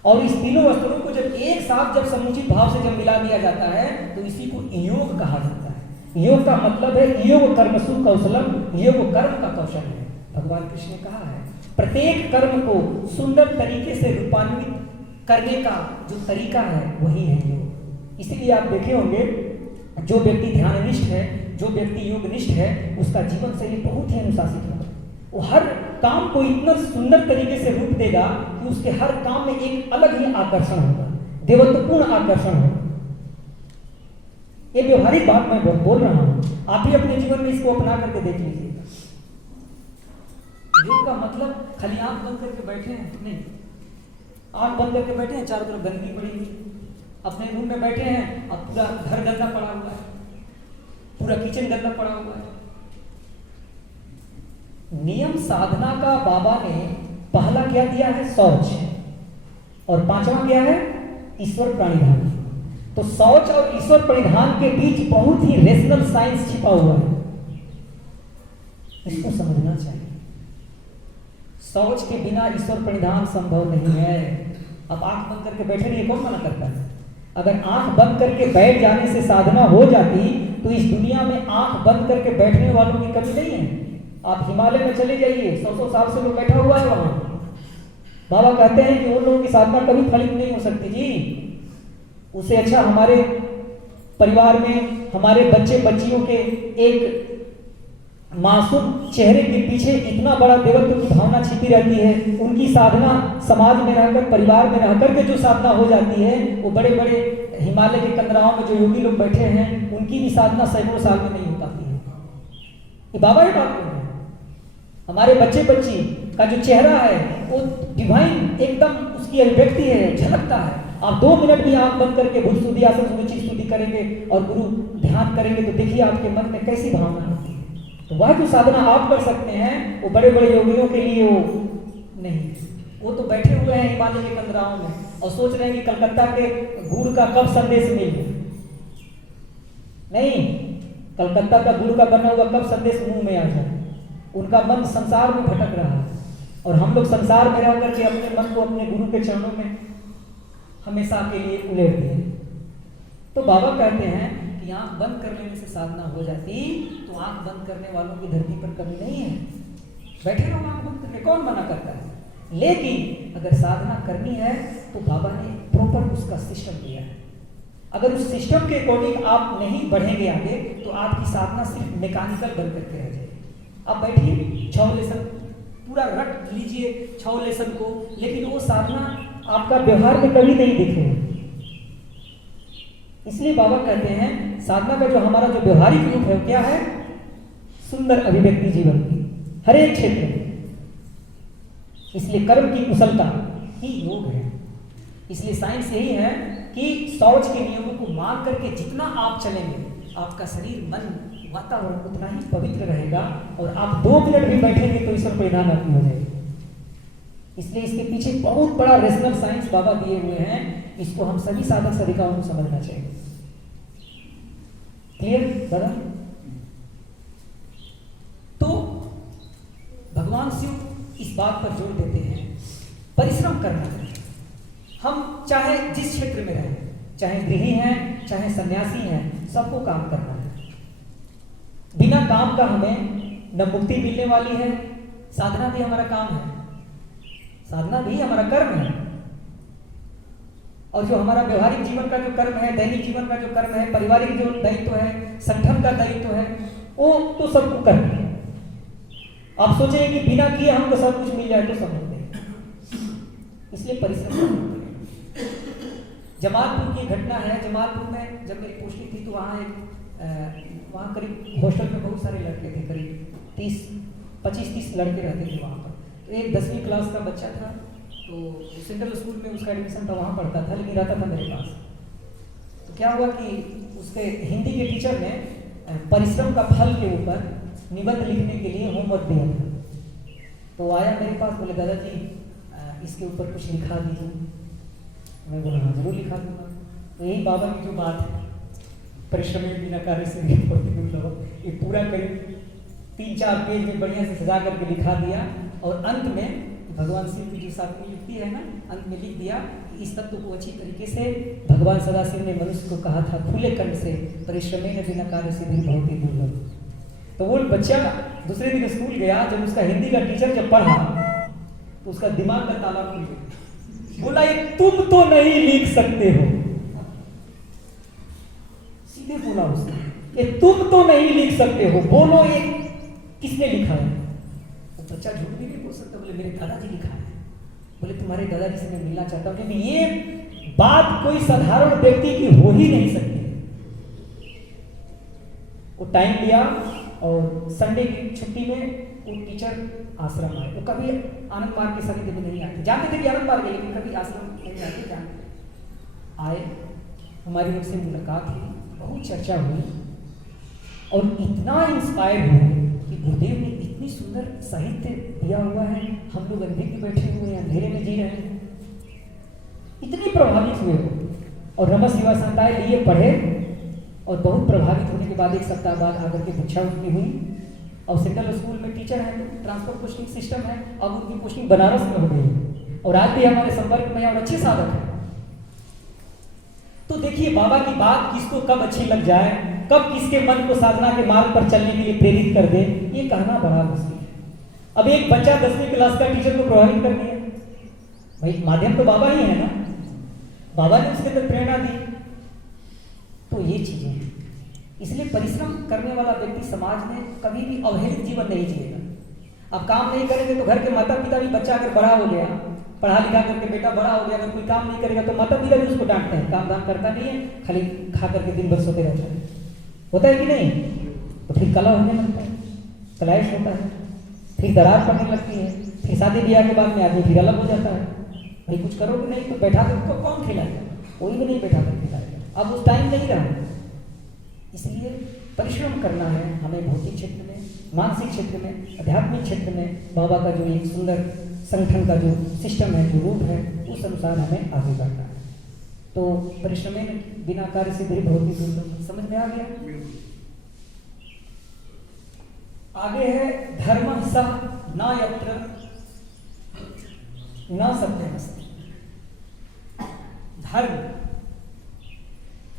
और इस तीनों स्तरों को जब एक साथ जब समुचित भाव से जब मिला दिया जाता है तो इसी को योग कहा जाता है। योग का मतलब है योग कर्मसु कौशलम, योग कर्म का कौशल है। भगवान कृष्ण ने कहा है प्रत्येक कर्म को सुंदर तरीके से रूपान्वित करने का जो तरीका है वही है योग। इसीलिए आप देखे होंगे जो व्यक्ति ध्याननिष्ठ है, जो व्यक्ति योगनिष्ठ है, उसका जीवन शैली बहुत ही अनुशासित होगा। वो हर काम को इतना सुंदर तरीके से रूप देगा कि उसके हर काम में एक अलग ही आकर्षण होगा, देवत्वपूर्ण आकर्षण होगा। ये व्यवहारिक बात मैं बोल रहा हूँ, आप ही अपने जीवन में इसको अपना करके देख लीजिएगा। योग का मतलब खाली आंख बंद करके बैठे हैं नहीं, आंख बंद करके बैठे हैं, चारों तरफ गंदगी पड़ी हुई, अपने रूम में बैठे हैं और पूरा घर गंदा पड़ा हुआ है, पूरा किचन गंदा पड़ा हुआ है। नियम साधना का बाबा ने पहला क्या दिया है? शौच, और पांचवा क्या है? ईश्वर प्रणिधान। तो शौच और ईश्वर प्रणिधान के बीच बहुत ही रेशनल साइंस छिपा हुआ है, इसको समझना चाहिए। शौच के बिना ईश्वर प्रणिधान संभव नहीं है। अब आंख बंद करके बैठे रहिए, कौन मना करता है? अगर आंख बंद करके बैठ जाने से साधना हो जाती तो इस दुनिया में आंख बंद करके बैठने वालों की कमी नहीं है। आप हिमालय में चले जाइए, 100-100 साल से लोग बैठा हुआ है वहां। बाबा कहते हैं कि उन लोगों की साधना कभी फलित नहीं हो सकती जी। उससे अच्छा हमारे परिवार में हमारे बच्चे बच्चियों के एक मासूम चेहरे के पीछे इतना बड़ा देवत्व की भावना छिपी रहती है। उनकी साधना समाज में रहकर, परिवार में रहकर के जो साधना हो जाती है, वो बड़े बड़े हिमालय के कंदराओं में जो योगी लोग बैठे हैं, उनकी भी साधना सैकड़ों साल में नहीं हो पाती है। ये बाबा ही बात कर रहे हैं। हमारे बच्चे बच्ची का जो चेहरा है वो डिवाइन एकदम उसकी अभिव्यक्ति है, झलकता है। आप 2 मिनट भी आंख बंद करके भूत स्तुति, आसन स्तुति, स्तुति करेंगे और गुरु ध्यान करेंगे तो देखिए आपके मन में कैसी भावना होती है। तो वह जो साधना आप कर सकते हैं वो बड़े बड़े योगियों के लिए वो नहीं। वो तो बैठे हुए हैं हिमालय के कंदराओं में और सोच रहे हैं कि कलकत्ता के गुड़ का कब संदेश मिले। नहीं, कलकत्ता का गुड़ का बना हुआ कब संदेश मुंह में आ जाए। उनका मन संसार में भटक रहा है और हम लोग संसार में रह करके अपने मन को अपने गुरु के चरणों में हमेशा के लिए उलेट दिए। तो बाबा कहते हैं कि आंख बंद कर लेने से साधना हो जाती, तो आंख बंद करने वालों की धरती पर कमी नहीं है। बैठे रहो आंख बंद करके, कौन मना करता है। लेकिन अगर साधना करनी है तो बाबा ने प्रॉपर उसका सिस्टम दिया है। अगर उस सिस्टम के अकॉर्डिंग आप नहीं बढ़ेंगे आगे तो आपकी साधना सिर्फ मैकेनिकल बन करके रह जाएगी। आप बैठिए 6 लेसन पूरा रट लीजिए 6 लेसन को, लेकिन वो साधना आपका व्यवहार में कभी नहीं दिखेगा। इसलिए बाबा कहते हैं साधना का जो हमारा जो व्यवहारिक रूप है क्या है, सुंदर अभिव्यक्ति जीवन की हर एक क्षेत्र में। इसलिए कर्म की कुशलता ही योग है। इसलिए साइंस यही है कि शौच के नियमों को मान करके जितना आप चलेंगे, आपका शरीर, मन, वातावरण उतना ही पवित्र रहेगा और आप 2 मिनट भी बैठेंगे तो ईश्वर परिणाम आपकी हो जाएगी। इसलिए इसके पीछे बहुत बड़ा रेशनल साइंस बाबा दिए हुए हैं। इसको हम सभी साधक साधिकाओं को समझना चाहिए। क्लियर दादा? तो भगवान शिव इस बात पर जोर देते हैं परिश्रम करना है। हम चाहे जिस क्षेत्र में रहें, चाहे गृही हैं, चाहे सन्यासी हैं, सबको काम करना है। बिना काम का हमें न मुक्ति मिलने वाली है। साधना भी हमारा काम है, साधना भी हमारा कर्म है। और जो हमारा व्यवहारिक जीवन का जो कर्म है, दैनिक जीवन का जो कर्म है, पारिवारिक जो दायित्व है, संगठन का दायित्व है, वो तो सबको करना है। आप सोचेंगे कि बिना किए हमको सब कुछ मिल जाए तो सब होते हैं। इसलिए परिश्रम करना है। जमालपुर की घटना है। जमालपुर में जब मेरी पोस्टिंग थी तो वहाँ करीब हॉस्टल में बहुत सारे लड़के थे, करीब 25-30 लड़के रहते थे वहाँ पर। तो एक 10वीं क्लास का बच्चा था, तो सेंट्रल स्कूल में उसका एडमिशन था, वहाँ पढ़ता था, लेकिन रहता था मेरे पास। तो क्या हुआ कि उसके हिंदी के टीचर ने परिश्रम का फल के ऊपर निबंध लिखने के लिए होमवर्क दिया था। तो आया मेरे पास, बोले दादाजी इसके ऊपर कुछ लिखा दीजिए। मैं बोला हाँ जरूर लिखा दूंगा। तो यही बाबा की जो बात है, परिश्रम बिना कार्य से ये पूरा करीब 3-4 पेज में बढ़िया से सजा करके लिखा दिया। और अंत में भगवान शिव की जो सातवीं युक्ति है ना, अंत में लिख दिया कि इस तत्व को अच्छी तरीके से भगवान सदाशिव ने मनुष्य को कहा था खुले कंठ से, परिश्रमेण बिना कार्य सिद्धि बहुत ही दुर्लभ। तो वो बच्चा दूसरे दिन स्कूल गया, जब उसका हिंदी का टीचर जब पढ़ा तो उसका दिमाग का ताला खुल गया। बोला ये तुम तो नहीं लिख सकते हो, सीधे बोला उसने, ये तुम तो नहीं लिख सकते हो, बोलो ये किसने लिखा है। तो बच्चा झूठ भी नहीं बोल सकता, बोले मेरे दादाजी लिखा है। बोले तुम्हारे दादाजी से मैं मिलना चाहता हूँ, क्योंकि ये बात कोई साधारण व्यक्ति की हो ही नहीं सकती। वो टाइम लिया और संडे की छुट्टी में वो टीचर आश्रम आए। वो कभी आनंद मार्ग के सभी दिन नहीं आते, जानते थे कि आनंद मार्ग है, लेकिन कभी आश्रम नहीं आते, जानते आए। हमारी उनसे मुलाकात हुई, बहुत चर्चा हुई और इतना इंस्पायर हुए कि गुरुदेव ने इतनी सुंदर साहित्य दिया हुआ है, हम लोग अंधेरे बैठे हुए हैं, अंधेरे में जी रहे हैं, इतनी प्रभावित हुए हो। और रमस सेवा संकाय लिए पढ़े और बहुत प्रभावित होने के बाद 1 सप्ताह बाद आकर के भिक्षा उठनी हुई। और सेंट्रल स्कूल में टीचर है, तो ट्रांसफर पोस्टिंग सिस्टम है, अब उनकी पोस्टिंग बनारस में हो गई और आज भी हमारे संपर्क में और अच्छे साधक है। तो देखिए बाबा की बात किसको कब अच्छी लग जाए, कब किसके मन को साधना के मार्ग पर चलने के लिए प्रेरित कर दे, ये कहना बड़ा मुश्किल है। अब एक बच्चा 10वीं क्लास का टीचर को प्रभावित कर दिया, भाई माध्यम तो बाबा ही है ना, बाबा ने उसके अंदर प्रेरणा दी। तो ये चीजें हैं, इसलिए परिश्रम करने वाला व्यक्ति समाज में कभी भी अवहेलित जीवन नहीं जिएगा। अब काम नहीं करेंगे तो घर के माता पिता भी, बच्चा अगर बड़ा हो गया, पढ़ा लिखा करके बेटा बड़ा हो गया, अगर कोई काम नहीं करेगा तो माता पिता भी उसको डांटते हैं, काम धाम करता नहीं है, खाली खा करके दिन भर सोते रहता है, होता है कि नहीं? तो फिर कला होने लगता है, क्लैश होता है, फिर दरार पड़ने लगती है, फिर शादी ब्याह के बाद में आदमी फिर अलग हो जाता है। भाई कुछ करोगे नहीं तो बैठा कर तो कौन खिलाएगा, कोई भी नहीं बैठा कर खिलाएगा। अब उस टाइम नहीं रहा, इसलिए परिश्रम करना है हमें भौतिक क्षेत्र में, मानसिक क्षेत्र में, आध्यात्मिक क्षेत्र में। बाबा का जो एक सुंदर संगठन का जो सिस्टम है, जो रूप है, उस अनुसार हमें आगे बढ़ना है। तो परिश्रम में बिना कार्य से दृढ़ भौतिक दुर्लभ, समझ में आ गया? आगे है धर्म सह न यत्र न सत्यमस्ति। धर्म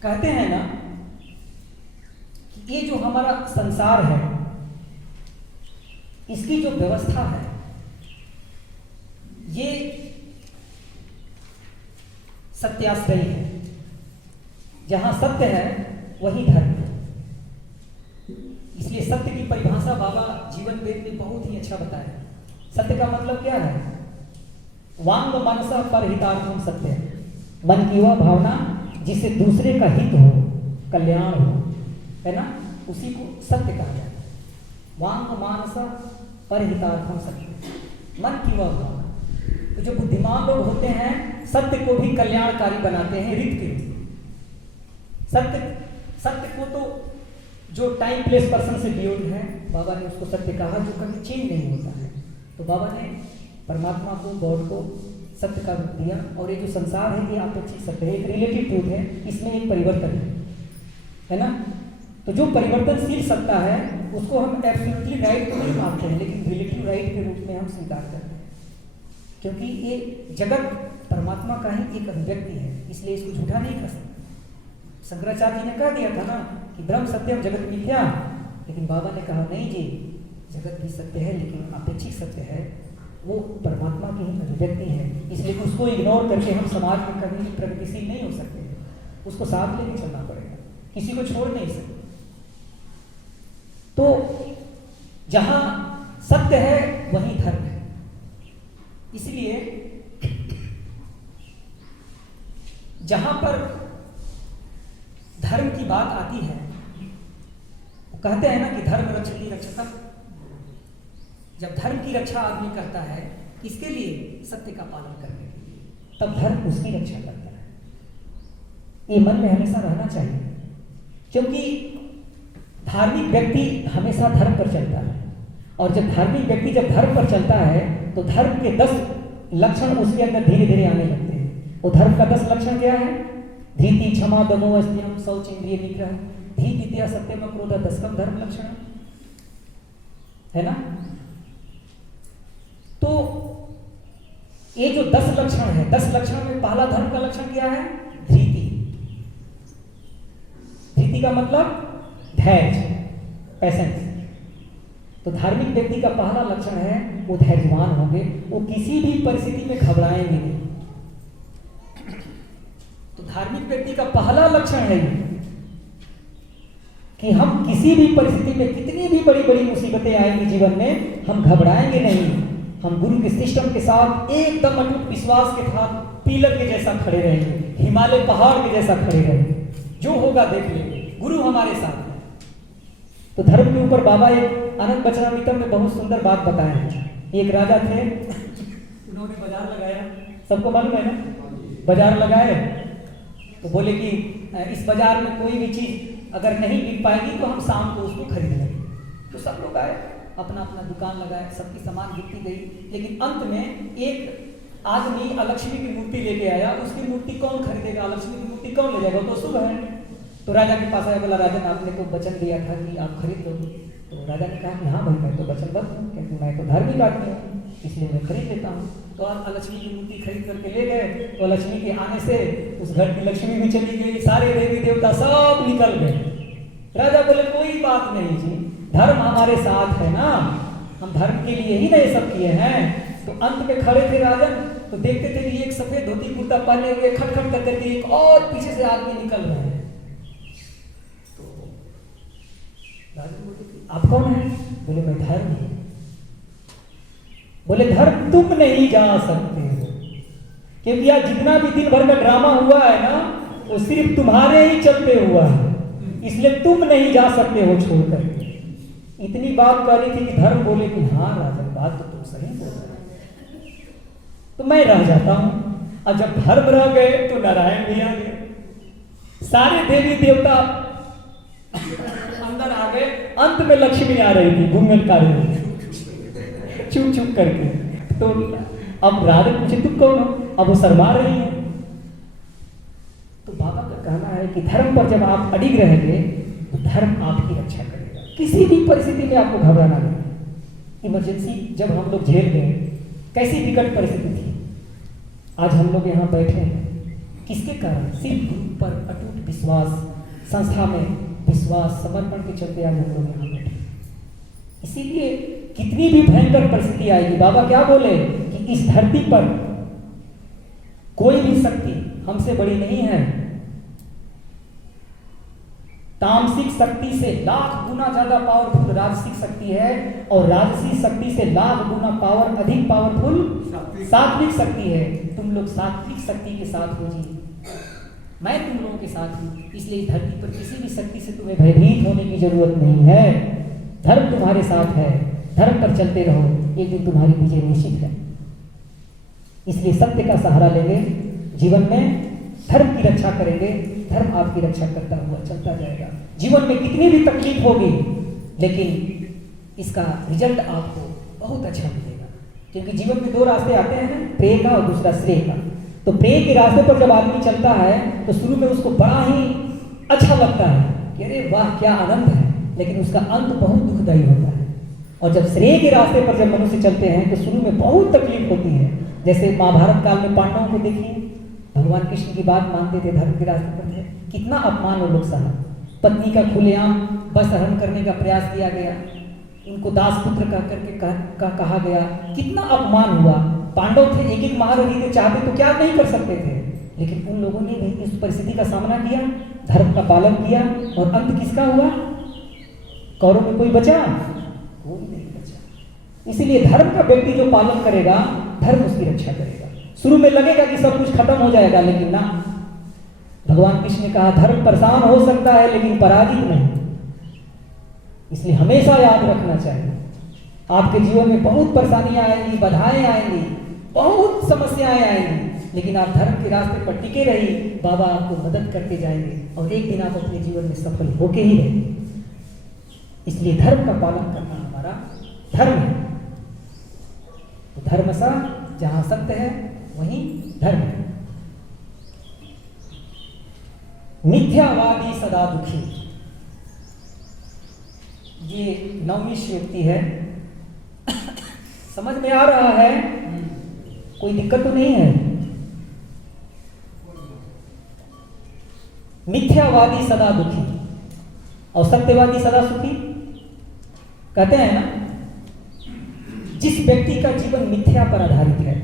कहते हैं ना कि ये जो हमारा संसार है, इसकी जो व्यवस्था है, ये सत्याश्रयी है। जहां सत्य है वही धर्म है। इसलिए सत्य की परिभाषा बाबा जीवन वेद में बहुत ही अच्छा बताया। सत्य का मतलब क्या है? वांग मनसा परहितार्थम सत्य है, मन की वह भावना जिससे दूसरे का हित हो, कल्याण हो, है ना, उसी को सत्य कहा जाता है। वांग मानसा परहितार्थम सत्य, मन की वह भावना। तो जो बुद्धिमान लोग होते हैं सत्य को भी कल्याणकारी बनाते हैं रित के रूप। सत्य को तो जो टाइम प्लेस पर्सन से बियॉन्ड है, बाबा ने उसको सत्य कहा, जो कभी चेंज नहीं होता है। तो बाबा ने परमात्मा को, गॉड को सत्य का रूप दिया। और ये जो संसार है ये अपेक्षित सत्य है, एक रिलेटिव ट्रूथ है, इसमें एक परिवर्तन है ना। तो जो परिवर्तनशील सत्ता है उसको हम एब्सोल्युटली राइट तो नहीं मानते हैं, लेकिन रिलेटिव राइट के रूप में हम स्वीकार करते हैं, क्योंकि ये जगत परमात्मा का ही एक अभिव्यक्ति है, इसलिए इसको झूठा नहीं कर सकते। शंकराचार्य जी ने कह दिया था ना कि ब्रह्म सत्यम जगत मिथ्या, लेकिन बाबा ने कहा नहीं जी, जगत भी सत्य है लेकिन अपेक्षित सत्य है, वो परमात्मा की ही अभिव्यक्ति है। इसलिए उसको इग्नोर करके हम समाज में कभी भी प्रगतिशील नहीं हो सकते, उसको साथ लेके चलना पड़ेगा, किसी को छोड़ नहीं सकते। तो जहां सत्य है वहीं धर्म है। इसलिए जहां पर धर्म की बात आती है, वो कहते हैं ना कि धर्म रक्षति रक्षतः। जब धर्म की रक्षा आदमी करता है, इसके लिए सत्य का पालन करने के लिए, तब धर्म उसकी रक्षा करता है। ये मन में हमेशा रहना चाहिए, क्योंकि धार्मिक व्यक्ति हमेशा धर्म पर चलता है। और जब धार्मिक व्यक्ति जब धर्म पर चलता है तो धर्म के 10 लक्षण उसके अंदर धीरे धीरे आने लगते हैं। वो धर्म का 10 लक्षण क्या है? धीति, क्षमा, दमो, अस्त्यम, शौच, इंद्रिय निग्रह, धी, विद्या, सत्यम, क्रोध, 10 धर्म लक्षण है ना। तो ये जो 10 लक्षण है, 10 लक्षण में पहला धर्म का लक्षण क्या है? धीति। धीति का मतलब धैर्य, पैसेंस। तो धार्मिक व्यक्ति का पहला लक्षण है वो धैर्यवान होंगे, वो किसी भी परिस्थिति में घबराएंगे नहीं। तो धार्मिक व्यक्ति का पहला लक्षण है कि हम किसी भी परिस्थिति में, कितनी भी बड़ी बड़ी मुसीबतें आएंगी जीवन में, हम घबराएंगे नहीं। हम गुरु के सिस्टम के साथ एकदम अटूट विश्वास के साथ पिलर के जैसा खड़े रहेंगे, हिमालय पहाड़ के जैसा खड़े रहेंगे। जो होगा देख लेंगे, गुरु हमारे साथ है। तो धर्म के ऊपर बाबा एक आनंद वचनामृतम में बहुत सुंदर बात बताए हैं। एक राजा थे, उन्होंने बाजार लगाया, सबको मालूम है ना, बाजार लगाए। तो बोले कि इस बाजार में कोई भी चीज अगर नहीं बिक पाएगी तो हम शाम को उसको खरीद लेंगे। तो सब लोग आए, अपना अपना दुकान लगाए, सबकी सामान बिकती गई। लेकिन अंत में एक आदमी अलक्ष्मी की मूर्ति लेके आया। उसकी मूर्ति कौन खरीदेगा? अलक्ष्मी की मूर्ति कौन ले जाएगा? तो शुभ है। तो राजा के पास आया, बोला राजन आपने तो वचन दिया था कि आप खरीद लो। तो राजा ने कहा कि हाँ भाई, मैं तो वचनबद्ध हूँ, क्योंकि मैं तो धार्मिक आदमी हूँ, इसलिए मैं खरीद लेता हूँ। तो अलक्ष्मी की मूर्ति खरीद करके ले गए। तो लक्ष्मी के आने से उस घर की लक्ष्मी भी चली गई, सारे देवी देवता सब निकल गए। राजा बोले कोई बात नहीं जी, धर्म हमारे साथ है ना, हम धर्म के लिए ही नहीं सब किए हैं। तो अंत में खड़े थे राजन, तो देखते थे कि एक सफेद धोती कुर्ता पहने हुए खटखट कर करके एक और पीछे से आदमी निकल रहे हैं। तो राजन बोले आप कौन है? बोले मैं धर्म हूं। बोले धर्म तुम नहीं जा सकते हो, क्योंकि आज जितना भी दिन भर का ड्रामा हुआ है ना, वो सिर्फ तुम्हारे ही चलते हुआ है, इसलिए तुम नहीं जा सकते हो छोड़कर। इतनी बात कह रही थी कि धर्म बोले कि हाँ राजन बात तो तुम सही बोल रहे हो, तो मैं रह जाता हूं। और जब धर्म रह गए तो नारायण भी आ गए, सारे देवी देवता अंदर आ गए। अंत में लक्ष्मी आ रही थी घूंघट का चुप चुप करके। तो अब राजा पूछे तुम कौन हो? अब वो शर्मा रही है। तो बाबा का कहना है कि धर्म पर जब आप अडिग रहेंगे तो धर्म आपकी रक्षा करेगा, किसी भी परिस्थिति में आपको घबराना नहीं। इमरजेंसी जब हम लोग झेल गए, कैसी विकट परिस्थिति थी, आज हम लोग यहाँ बैठे हैं किसके कारण? सिर्फ गुरु पर अटूट विश्वास, संस्था में विश्वास, समर्पण के चलते आज हम लोग यहाँ बैठे। इसीलिए कितनी भी भयंकर परिस्थिति आएगी, बाबा क्या बोले कि इस धरती पर कोई भी शक्ति हमसे बड़ी नहीं है। तामसिक शक्ति से लाख गुना ज्यादा पावरफुल राजसिक शक्ति है, और राजसिक शक्ति से लाख गुना अधिक पावरफुल सात्विक शक्ति है। तुम लोग सात्विक शक्ति के साथ हो जी, मैं तुम लोगों के साथ हूं। इसलिए धरती पर किसी भी शक्ति से तुम्हें भयभीत होने की जरूरत नहीं है। धर्म तुम्हारे साथ है, धर्म पर चलते रहो, एक दिन तुम्हारी विजय निश्चित है। इसलिए सत्य का सहारा लेंगे, जीवन में धर्म की रक्षा करेंगे, धर्म आपकी रक्षा करता हुआ चलता जाएगा। जीवन में कितनी भी तकलीफ होगी, लेकिन इसका रिजल्ट आपको बहुत अच्छा मिलेगा। क्योंकि जीवन में दो रास्ते आते हैं, प्रेय का और दूसरा श्रेय का। तो प्रेय के रास्ते पर जब आदमी चलता है तो शुरू में उसको बड़ा ही अच्छा लगता है कि अरे वाह क्या आनंद है, लेकिन उसका अंत बहुत दुखदायी होता है। और जब श्रेय के रास्ते पर जब मनुष्य चलते हैं तो शुरू में बहुत तकलीफ होती है। जैसे महाभारत काल में पांडवों को देखिए, भगवान कृष्ण की बात मानते थे, धर्म के रास्ते पर थे, कितना अपमान वो लोग सहा। पत्नी का खुलेआम वस्त्रहरण करने का प्रयास किया गया, उनको दासपुत्र कह करके कहा गया, कितना अपमान हुआ। पांडव थे, एक एक महारथी थे, चाहते तो क्या नहीं कर सकते थे, लेकिन उन लोगों ने भी इस परिस्थिति का सामना किया, धर्म का पालन किया, और अंत किसका हुआ? कौरव में कोई बचा? कोई नहीं बचा। इसीलिए धर्म का व्यक्ति जो पालन करेगा, धर्म उसकी रक्षा करेगा। शुरू में लगेगा कि सब कुछ खत्म हो जाएगा, लेकिन ना, भगवान कृष्ण ने कहा धर्म परेशान हो सकता है लेकिन पराजित नहीं। इसलिए हमेशा याद रखना चाहिए, आपके जीवन में बहुत परेशानियां आएंगी, बाधाएं आएंगी, बहुत समस्याएं आएंगी, लेकिन आप धर्म के रास्ते पर टिके रहिए, बाबा आपको मदद करते जाएंगे, और एक दिन आप अपने जीवन में सफल होके ही रहेंगे। इसलिए धर्म का पालन करना हमारा धर्म है। तो धर्म सा जहां सत्य है वहीं धर्म है। मिथ्यावादी सदा दुखी, ये 9वीं श्लोकी है। समझ में आ रहा है? कोई दिक्कत तो नहीं है? मिथ्यावादी सदा दुखी और सत्यवादी सदा सुखी। कहते हैं ना, जिस व्यक्ति का जीवन मिथ्या पर आधारित है,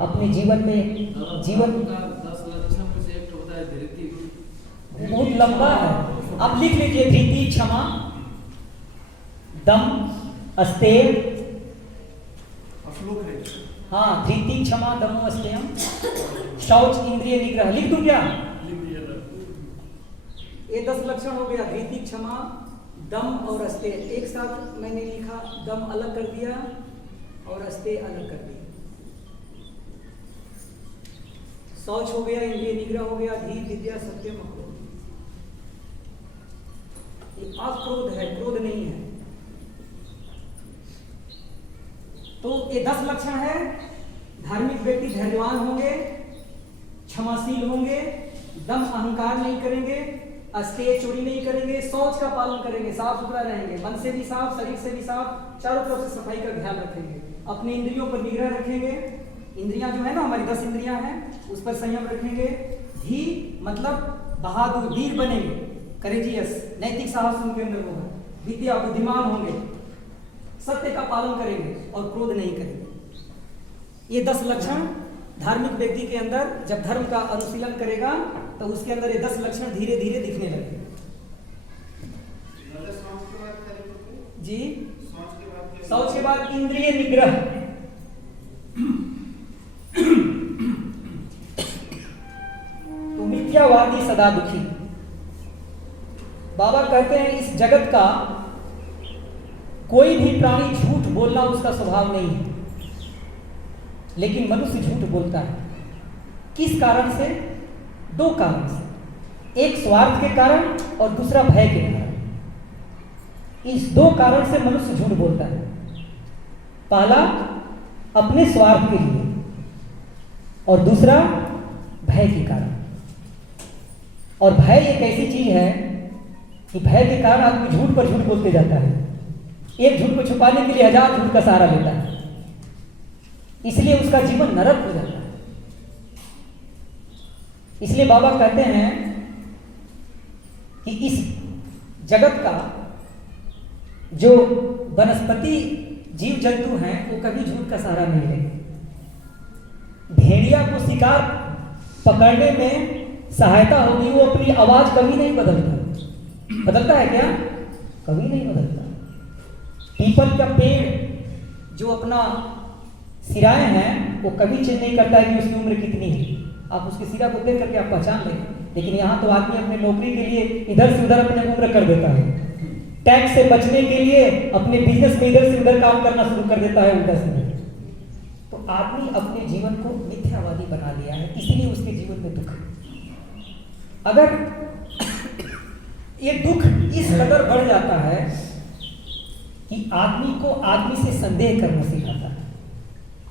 अपने जीवन में जीवन 10 लक्षण में से एक होता है धृति, बहुत लंबा है, आप लिख लीजिए। धृति, क्षमा, दम, अस्तेय, श्लोक है। हाँ, धृति, क्षमा, दम, अस्तेयम, शौच, इंद्रिय निग्रह। लिख दूं क्या? ये 10 लक्षण हो गया। धृति, क्षमा, दम और अस्तेय एक साथ मैंने लिखा, दम अलग कर दिया और अस्तेय अलग कर दिया। शौच हो गया, इंद्रिय निग्रह हो गया, धीर, विद्या, सत्यम, अक्रोध। ये अक्रोध है, क्रोध नहीं है। तो ये 10 लक्षण है। धार्मिक व्यक्ति धैर्यवान होंगे, क्षमाशील होंगे, दम अहंकार नहीं करेंगे, अस्तेय चोरी नहीं करेंगे, शौच का पालन करेंगे, साफ सुथरा रहेंगे, मन से भी साफ, शरीर से भी साफ, चारों तरफ से सफाई का ख्याल रखेंगे, अपने इंद्रियों पर निग्रह रखेंगे। इंद्रियां जो है ना, हमारी 10 इंद्रियां हैं, उस पर संयम रखेंगे। धी मतलब बहादुर, वीर बनेंगे, करेजियस, नैतिक साहस उनके अंदर होगा, विद्या, बुद्धिमान होंगे, सत्य का पालन करेंगे और क्रोध नहीं करेंगे। ये 10 लक्षण धार्मिक व्यक्ति के अंदर जब धर्म का अनुशीलन करेगा तो उसके अंदर ये 10 लक्षण धीरे धीरे दिखने लगेंगे। जी, शौच के बाद इंद्रिय निग्रह। तो मिथ्यावादी सदा दुखी। बाबा कहते हैं इस जगत का कोई भी प्राणी झूठ बोलना उसका स्वभाव नहीं है, लेकिन मनुष्य झूठ बोलता है। किस कारण से? 2 कारण से, एक स्वार्थ के कारण और दूसरा भय के कारण। इस 2 कारण से मनुष्य झूठ बोलता है। पहला अपने स्वार्थ के लिए और दूसरा भय के कारण। और भय एक ऐसी चीज है कि भय के कारण आदमी झूठ पर झूठ बोलते जाता है। एक झूठ को छुपाने के लिए 1000 झूठ का सहारा लेता है, इसलिए उसका जीवन नरक हो जाता है। इसलिए बाबा कहते हैं कि इस जगत का जो वनस्पति जीव जंतु हैं वो कभी झूठ का सहारा नहीं लेंगे। भेड़िया को शिकार पकड़ने में सहायता होगी, वो अपनी आवाज कभी नहीं बदलता है क्या? कभी नहीं बदलता। पीपल का पेड़ जो अपना सिराएं हैं वो कभी चेंज नहीं करता है कि उसकी उम्र कितनी है। आप उसके सिरा को देख करके आप पहचान लेंगे, लेकिन यहाँ तो आदमी अपने नौकरी के लिए इधर से उधर अपनी उम्र कर देता है। टैक्स से बचने के लिए अपने बिजनेस में इधर से उधर काम करना शुरू कर देता है उल्टा सीधा। तो आदमी अपने जीवन को मिथ्यावादी बना लिया है, इसलिए उसके जीवन में दुख है। अगर ये दुख इस कदर बढ़ जाता है कि आदमी को आदमी से संदेह करना सिखाता है,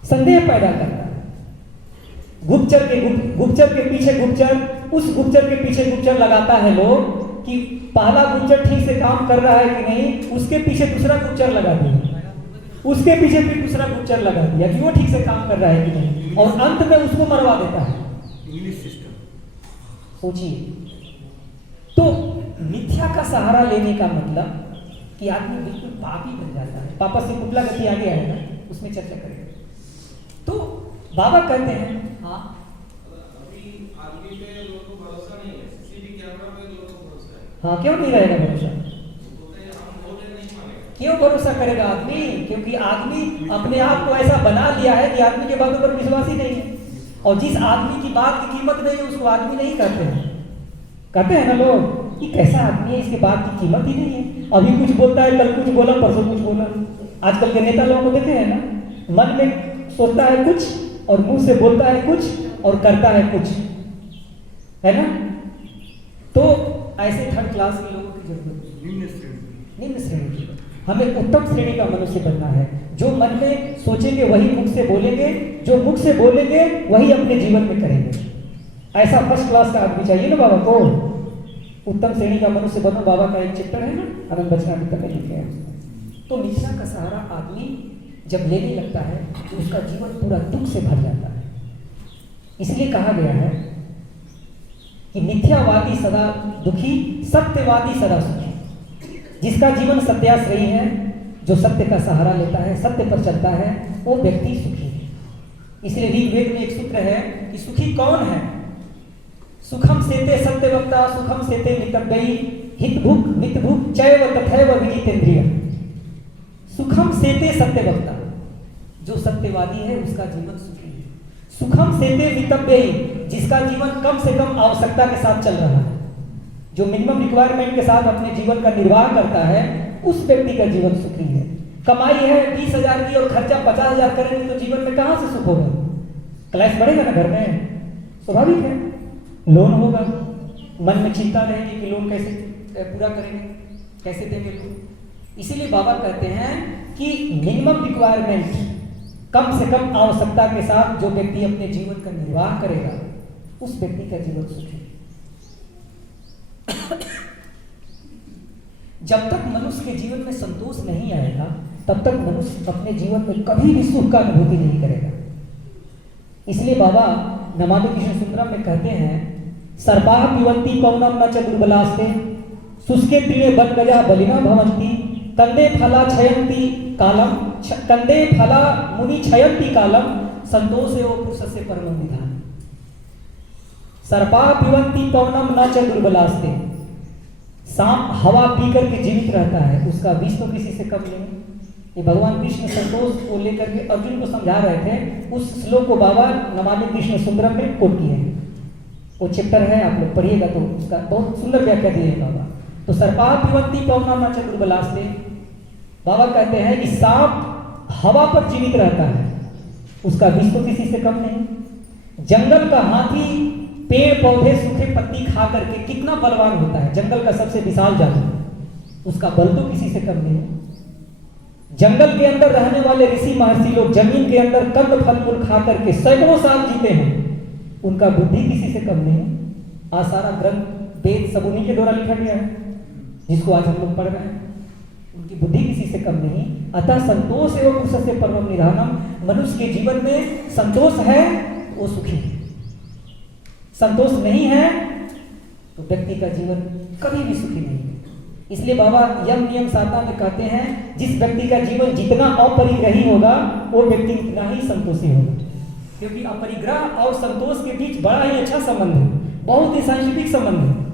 संदेह पैदा करता है। गुप्तचर के पीछे गुप्तचर, उस गुप्तचर के पीछे गुप्तचर लगाता है लोग कि पहला गुप्तचर ठीक से काम कर रहा है कि नहीं, उसके पीछे दूसरा गुप्तचर लगा दिया, उसके पीछे फिर दूसरा गुप्तचर लगा दिया कि वो ठीक से काम कर रहा है कि नहीं, और अंत में उसको मरवा देता है। English system. सोचिए, तो मिथ्या का सहारा लेने का मतलब कि आदमी बिल्कुल पापी बन जाता है। पापा से कुटला गति आगे आएगा, उसमें चर्चा करेंगे। तो बाबा कहते हैं हाँ, अभी आदमी पे लोगों को भरोसा नहीं है, सीसीटीवी कैमरा पे लोगों को भरोसा है। हाँ, क्यों नहीं रहेगा भरोसा? बोलते हैं हम बोले नहीं मानेगा। क्यों भरोसा करेगा आदमी? क्योंकि आदमी अपने आप को ऐसा बना लिया है कि आदमी के बातों पर विश्वास ही नहीं है। और जिस आदमी की बात की कीमत नहीं है उसको आदमी नहीं कहते हैं। कहते हैं ना लोग कि कैसा आदमी है, इसके बात की कीमत ही नहीं है, अभी कुछ बोलता है, कल कुछ बोला, परसों कुछ बोला। आजकल के नेता लोगों को देखे हैं ना, मन में सोचता है कुछ और मुंह से बोलता है कुछ और करता है कुछ, है ना? तो ऐसे 3rd क्लास के लोगों की जरूरत है। निम्न श्रेणी की। हमें उत्तम श्रेणी का मनुष्य बनना है, जो मन में सोचेंगे वही मुख से बोलेंगे, जो मुख से बोलेंगे वही अपने जीवन में करेंगे। ऐसा 1st क्लास का आदमी चाहिए ना बाबा को। उत्तम श्रेणी का मनुष्य बनो, बाबा का एक चैप्टर है ना, आनंद बचनामृत में लिखे हैं। तो मिथ्या का सहारा आदमी जब लेने लगता है तो उसका जीवन पूरा दुख से भर जाता है। इसलिए कहा गया है कि मिथ्यावादी सदा दुखी, सत्यवादी सदा सुखी। जिसका जीवन सत्याश्रयी है, जो सत्य का सहारा लेता है, सत्य पर चलता है, वो व्यक्ति सुखी है। इसलिए ऋग्वेद में एक सूत्र है कि सुखी कौन है? सुखम सेते सत्यवक्ता, सुखम सेते मितव्ययी, हितभुक मितभुक चैव तथैव विजितेन्द्रिय। सुखम सेते सत्यवक्ता, जो सत्यवादी है उसका जीवन सुखी है। सुखम सेते मितव्ययी, जिसका जीवन कम से कम आवश्यकता के साथ चल रहा है, जो मिनिमम रिक्वायरमेंट के साथ अपने जीवन का निर्वाह करता है, उस व्यक्ति का जीवन सुखी है। कमाई है 20,000 की और खर्चा 50,000 करेंगे तो जीवन में कहां से सुख होगा? क्लैश बढ़ेगा ना घर में, स्वाभाविक है। लोन होगा, मन में चिंता रहेगी कि लोन कैसे पूरा करेंगे, कैसे देंगे लोन। इसीलिए बाबा कहते हैं कि मिनिमम रिक्वायरमेंट, कम से कम आवश्यकता के साथ जो व्यक्ति अपने जीवन का निर्वाह करेगा उस व्यक्ति का जीवन सुखी। जब तक मनुष्य के जीवन में संतोष नहीं आएगा तब तक मनुष्य अपने जीवन में कभी भी सुख का अनुभूति नहीं करेगा। इसलिए बाबा नमामि कृष्ण सुंदरम में कहते हैं, सर्पाः पिबन्ति पवनं न च दुर्बलास्ते शुष्के तीणे बन गया बलिना भवंती, कंदे फला छयंती कालम, कंदे फला मुनि छयंती कालम, संतोष एवं पुरुष से परम विधान। सर्पा पिबंती पवनम न च दुर्बलास्ते, सांप हवा पी करके जीवित रहता है, उसका विष तो किसी से कम नहीं। ये भगवान कृष्ण संतोष को लेकर के अर्जुन को समझा रहे थे। उस श्लोक को बाबा नमामि कृष्ण सुंदरम में कोट किए हैं। वो चैप्टर है, आप लोग पढ़िएगा तो उसका बहुत सुंदर व्याख्या दी है बाबा। तो सर्पा पिबंती पवनम न च दुर्बलास्ते, बाबा कहते हैं कि सांप हवा पर जीवित रहता है, उसका विष तो किसी से कम नहीं। जंगल का हाथी पेड़ पौधे सूखे पत्ती खा करके कितना बलवान होता है, जंगल का सबसे विशाल जानवर, उसका बल तो किसी से कम नहीं। जंगल के अंदर रहने वाले ऋषि महर्षि लोग जमीन के अंदर कंद फल फूल खा करके सैकड़ों साल जीते हैं, उनका बुद्धि किसी से कम नहीं। आज सारा ग्रंथ वेद सब उन्हीं के द्वारा लिखा गया है, जिसको आज हम लोग पढ़ रहे हैं, उनकी बुद्धि किसी से कम नहीं। अतः संतोष एवं पुरुष से परम निधानम, मनुष्य के जीवन में संतोष है वो सुखी है, संतोष नहीं है तो व्यक्ति का जीवन कभी भी सुखी नहीं है। इसलिए बाबा यम नियम साधना में कहते हैं, जिस व्यक्ति का जीवन जितना अपरिग्रही होगा वो व्यक्ति उतना ही संतोषी होगा, क्योंकि अपरिग्रह और संतोष के बीच बड़ा ही अच्छा संबंध है, बहुत ही साइंटिफिक संबंध है।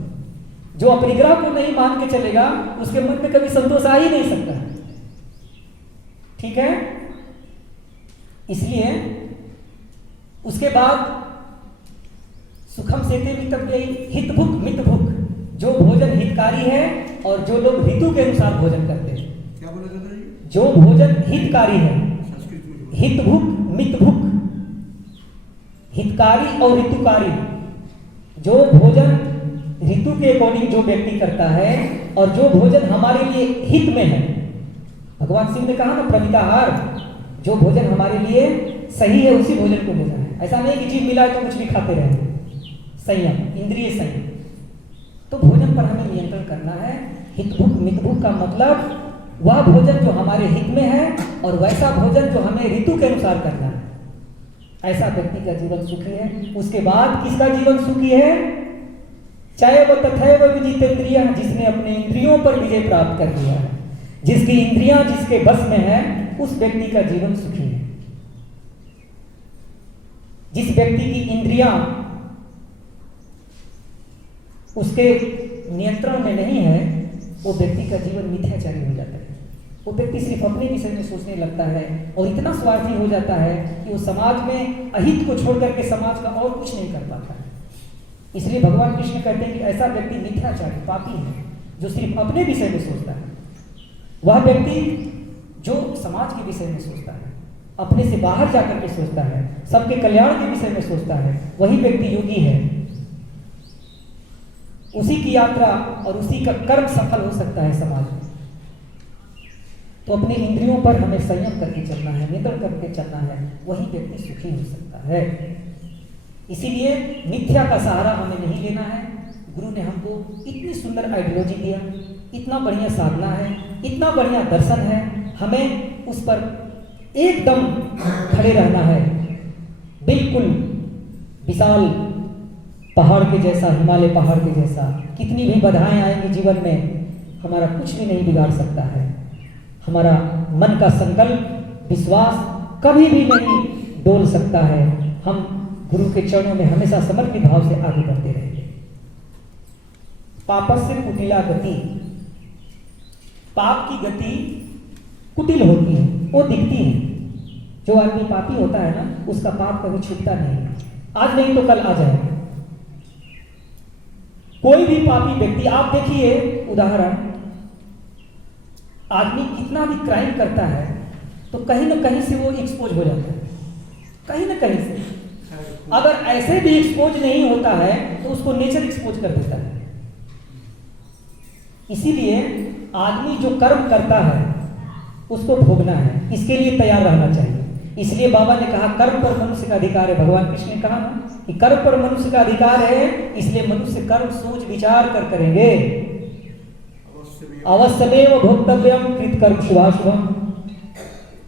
जो अपरिग्रह को नहीं मान के चलेगा उसके मन में कभी संतोष आ ही नहीं सकता, ठीक है। इसलिए उसके बाद सुखम सेते मितव्ययी हित भुक मित भुक, जो भोजन हितकारी है और जो लोग ऋतु के अनुसार भोजन करते हैं। क्या बोला दादा जी? जो भोजन हितकारी है, संस्कृत में हित भुक मित भुक, हितकारी और ऋतुकारी, जो भोजन ऋतु के अकॉर्डिंग जो व्यक्ति करता है और जो भोजन हमारे लिए हित में है। भगवान शिव ने कहा ना प्रमिताहार, जो भोजन हमारे लिए सही है उसी भोजन को लेना है। ऐसा नहीं कि जीव मिला है तो कुछ भी खाते रहे, संयम, इंद्रिय संयम। तो भोजन पर हमें नियंत्रण करना है। हितभुक मितभुक का मतलब वह भोजन जो हमारे हित में है और वैसा भोजन जो हमें ऋतु के अनुसार करना है, ऐसा व्यक्ति का जीवन सुखी है। उसके बाद किसका जीवन सुखी है? चाहे वह तथैव विजितेंद्रिय, जिसने अपने इंद्रियों पर विजय प्राप्त कर लिया है, जिसकी इंद्रियां जिसके बस में है, उस व्यक्ति का जीवन सुखी है। जिस व्यक्ति की इंद्रियां उसके नियंत्रण में नहीं है, वो व्यक्ति का जीवन मिथ्याचारी हो जाता है। वो व्यक्ति सिर्फ अपने विषय में सोचने लगता है और इतना स्वार्थी हो जाता है कि वो समाज में अहित को छोड़ करके समाज का और कुछ नहीं कर पाता है। इसलिए भगवान कृष्ण कहते हैं कि ऐसा व्यक्ति मिथ्याचारी पापी है, जो सिर्फ अपने विषय में सोचता है। वह व्यक्ति जो समाज के विषय में सोचता है, अपने से बाहर जाकर के सोचता है, सबके कल्याण के विषय में सोचता है, वही व्यक्ति योगी है। उसी की यात्रा और उसी का कर्म सफल हो सकता है समाज में। तो अपने इंद्रियों पर हमें संयम करके चलना है, नियंत्रण करके चलना है, वही व्यक्ति सुखी हो सकता है। इसीलिए मिथ्या का सहारा हमें नहीं लेना है। गुरु ने हमको इतनी सुंदर आइडियोलॉजी दिया, इतना बढ़िया साधना है, इतना बढ़िया दर्शन है, हमें उस पर एकदम खड़े रहना है। बिल्कुल विशाल पहाड़ के जैसा, हिमालय पहाड़ के जैसा। कितनी भी बाधाएं आएंगी जीवन में, हमारा कुछ भी नहीं बिगाड़ सकता है। हमारा मन का संकल्प, विश्वास कभी भी नहीं डोल सकता है। हम गुरु के चरणों में हमेशा समर्पित भाव से आगे बढ़ते रहेंगे। पापस्य कुटिला गति, पाप की गति कुटिल होती है, वो दिखती है। जो आदमी पापी होता है ना, उसका पाप कभी छूटता नहीं, आज नहीं तो कल आ जाएगा। कोई भी पापी व्यक्ति, आप देखिए उदाहरण, आदमी कितना भी क्राइम करता है तो कहीं ना कहीं से वो एक्सपोज हो जाता है, कहीं ना कहीं से। अगर ऐसे भी एक्सपोज नहीं होता है तो उसको नेचर एक्सपोज कर देता है। इसीलिए आदमी जो कर्म करता है उसको भोगना है, इसके लिए तैयार रहना चाहिए। इसलिए बाबा ने कहा कर्म पर मनुष्य का अधिकार है। भगवान कृष्ण ने कहा ना कि कर्म पर मनुष्य का अधिकार है, इसलिए मनुष्य कर्म सोच विचार कर करेंगे। अवश्यमेव भोक्तव्यम कृत कर्म शुभाशुभम,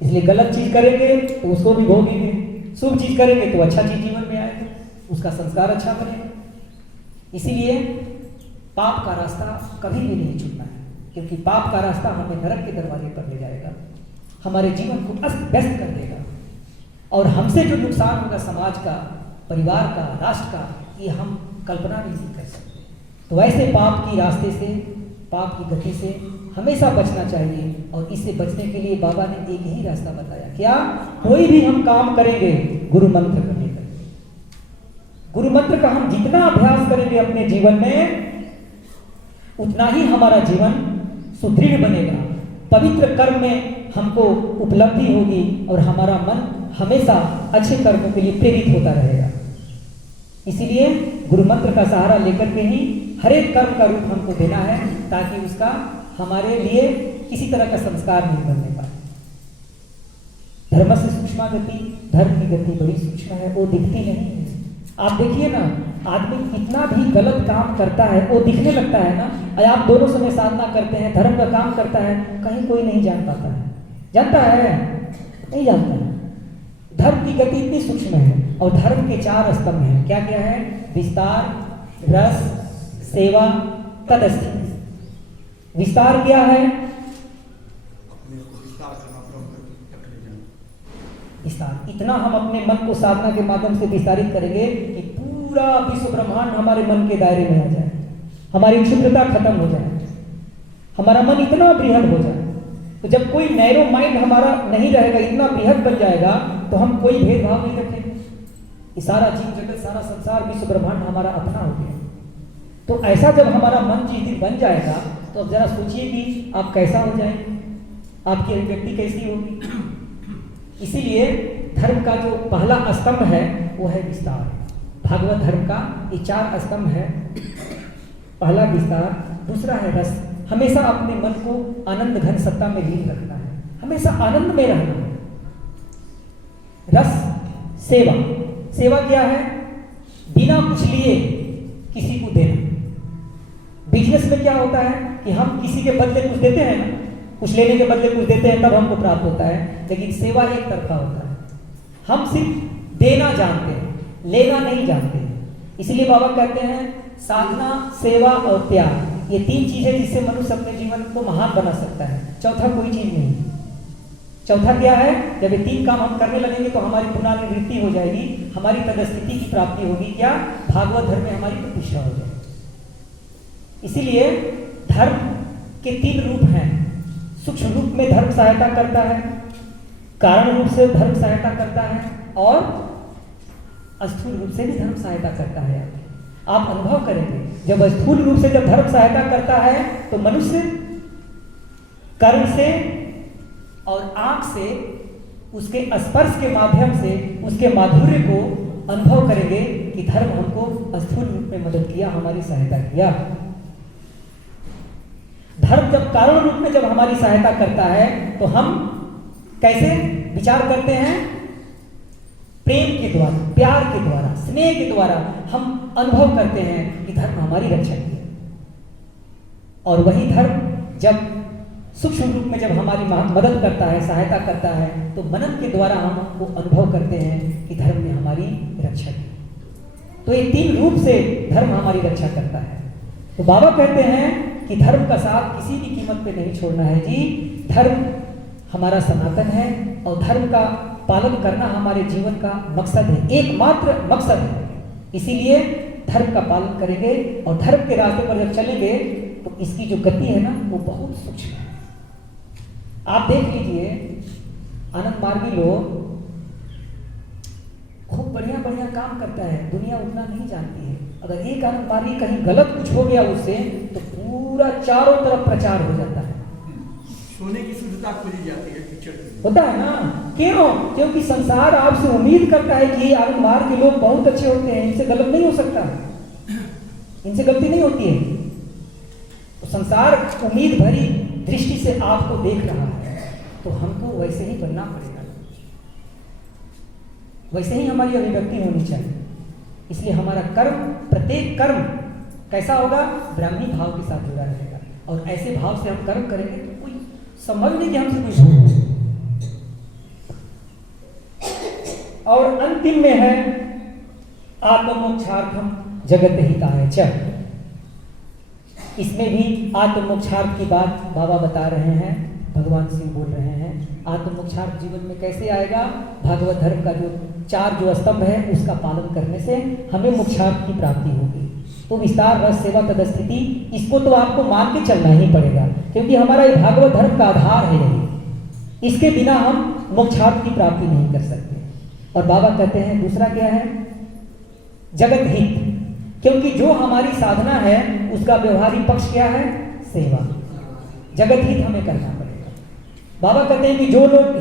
इसलिए गलत चीज करेंगे तो उसको भी भोगेंगे, शुभ चीज करेंगे तो अच्छा चीज जीवन में आएगा, उसका संस्कार अच्छा बनेगा। इसीलिए पाप का रास्ता कभी भी नहीं छूटना है, क्योंकि पाप का रास्ता हमें नरक के दरवाजे पर ले जाएगा, हमारे जीवन को अस्त व्यस्त कर देगा, और हमसे जो नुकसान होगा समाज का, परिवार का, राष्ट्र का, ये हम कल्पना भी नहीं कर सकते। तो ऐसे पाप की रास्ते से, पाप की गति से हमेशा बचना चाहिए, और इससे बचने के लिए बाबा ने एक ही रास्ता बताया। क्या? कोई भी हम काम करेंगे गुरु मंत्र करने का। गुरु मंत्र का हम जितना अभ्यास करेंगे अपने जीवन में, उतना ही हमारा जीवन सुदृढ़ बनेगा, पवित्र कर्म में हमको उपलब्धि होगी, और हमारा मन हमेशा अच्छे कर्मों के लिए प्रेरित होता रहेगा। इसीलिए गुरु मंत्र का सहारा लेकर के ही हर एक कर्म का रूप हमको देना है, ताकि उसका हमारे लिए किसी तरह का संस्कार नहीं बनने पाए। धर्म से सूक्ष्म गति, धर्म की गति बड़ी सूक्ष्म है, वो दिखती नहीं है। आप देखिए ना, आदमी कितना भी गलत काम करता है वो दिखने लगता है ना। और आप दोनों समय साधना करते हैं, धर्म का काम करता है, कहीं कोई नहीं जान पाता है। जानता है? नहीं जानता है। धर्म की गति इतनी सूक्ष्म है, और धर्म के 4 स्तंभ हैं। क्या क्या है? विस्तार, रस, सेवा, तदस्थि। विस्तार क्या है? अपने को विस्तार करना, ब्रह्म तक ले जाना। विस्तार, इतना हम अपने मन को साधना के माध्यम से विस्तारित करेंगे कि पूरा विश्व ब्रह्मांड हमारे मन के दायरे में आ जाए, हमारी क्षुद्रता खत्म हो जाए, हमारा मन इतना बृहद हो जाए। तो जब कोई नैरो माइंड हमारा नहीं रहेगा, इतना बृहद बन जाएगा, तो हम कोई भेदभाव नहीं रखेंगे। ये सारा जीव जगत, सारा संसार, विश्व ब्रह्मांड हमारा अपना हो गया। तो ऐसा जब हमारा मन जिस दिन बन जाएगा, तो अब जरा सोचिए कि आप कैसा हो जाएंगे, आपकी अभिव्यक्ति कैसी होगी। इसीलिए धर्म का जो पहला स्तंभ है वो है विस्तार। भागवत धर्म का ये 4 स्तंभ है। पहला विस्तार, दूसरा है रस। हमेशा अपने मन को आनंद घन सत्ता में लीन रखना है, हमेशा आनंद में रहना है। रस, सेवा। सेवा क्या है? बिना कुछ लिए किसी को देना। बिजनेस में क्या होता है कि हम किसी के बदले कुछ देते हैं ना, कुछ लेने के बदले कुछ देते हैं, तब हमको प्राप्त होता है। लेकिन सेवा एक तरफा होता है। हम सिर्फ देना जानते हैं, लेना नहीं जानते। इसलिए बाबा कहते हैं साधना, सेवा और प्यार, ये 3 चीजें जिससे मनुष्य अपने जीवन को महान बना सकता है। चौथा कोई चीज नहीं। चौथा क्या है? जब ये 3 काम हम करने लगेंगे तो हमारी पुनरावृत्ति हो जाएगी, हमारी तदस्थिति की प्राप्ति होगी। क्या? भागवत धर्म में हमारी प्रतिष्ठा हो जाएगी। इसीलिए धर्म के 3 रूप हैं। सूक्ष्म रूप में धर्म सहायता करता है, कारण रूप से धर्म सहायता करता है, और स्थूल रूप से भी धर्म सहायता करता है। आप अनुभव करेंगे, जब स्थूल रूप से जब धर्म सहायता करता है तो मनुष्य कर्म से और आंख से, उसके स्पर्श के माध्यम से उसके माधुर्य को अनुभव करेंगे कि धर्म हमको स्थूल रूप में मदद किया, हमारी सहायता किया। धर्म जब कारण रूप में जब हमारी सहायता करता है तो हम कैसे विचार करते हैं? प्रेम के द्वारा, प्यार के द्वारा, स्नेह के द्वारा हम अनुभव करते हैं कि धर्म हमारी रक्षा की है। और वही धर्म जब सूक्ष्म रूप में जब हमारी मदद करता है, सहायता करता है, तो मनन के द्वारा हम हमको अनुभव करते हैं कि धर्म ने हमारी रक्षा की। तो ये 3 रूप से धर्म हमारी रक्षा करता है। तो बाबा कहते हैं कि धर्म का साथ किसी भी कीमत पे नहीं छोड़ना है जी। धर्म हमारा सनातन है, और धर्म का पालन करना हमारे जीवन का मकसद है, एकमात्र मकसद है। इसीलिए धर्म का पालन करेंगे, और धर्म के रास्ते पर जब चलेंगे तो इसकी जो गति है ना, वो बहुत सूक्ष्म है। आप देख लीजिए, आनंद मार्गी लोग खूब बढ़िया बढ़िया काम करता है, दुनिया उतना नहीं जानती है। अगर एक आनंद मार्गी कहीं गलत कुछ हो गया उससे, तो पूरा चारों तरफ प्रचार हो जाता है। सोने की शुद्धता खोली जाती है पिक्चर होता है ना। क्यों? क्योंकि संसार आपसे उम्मीद करता है कि आनंद मार्ग के लोग बहुत अच्छे होते हैं, इनसे गलत नहीं हो सकता, इनसे गलती नहीं होती है। तो संसार उम्मीद भरी दृष्टि से आपको देख रहा है, तो हमको वैसे ही बनना पड़ेगा, वैसे ही हमारी अभिव्यक्ति होनी चाहिए। इसलिए हमारा कर्म, प्रत्येक कर्म कैसा होगा? ब्राह्मी भाव के साथ जुड़ा रहेगा। और ऐसे भाव से हम कर्म करेंगे तो कोई संभव नहीं कि हमसे कोई भूल हो। और अंतिम में है आत्ममोक्षार्थम जगत हिताय च। इसमें भी आत्मोक्षार्थ की बात बाबा बता रहे हैं, भगवान शिव बोल रहे हैं। आत्मोक्षार्थ जीवन में कैसे आएगा? भागवत धर्म का जो 4 जो स्तंभ है उसका पालन करने से हमें मोक्षार्थ की प्राप्ति होगी। तो विस्तार, रस, सेवा, तदस्थिति, इसको तो आपको मान के चलना ही पड़ेगा, क्योंकि हमारा ये भागवत धर्म का आधार है यही। इसके बिना हम मोक्षार्थ की प्राप्ति नहीं कर सकते। और बाबा कहते हैं दूसरा क्या है? जगत हित, क्योंकि जो हमारी साधना है उसका व्यवहारिक पक्ष क्या है? सेवा। जगत हित हमें करना पड़ेगा। बाबा कहते हैं कि जो लोग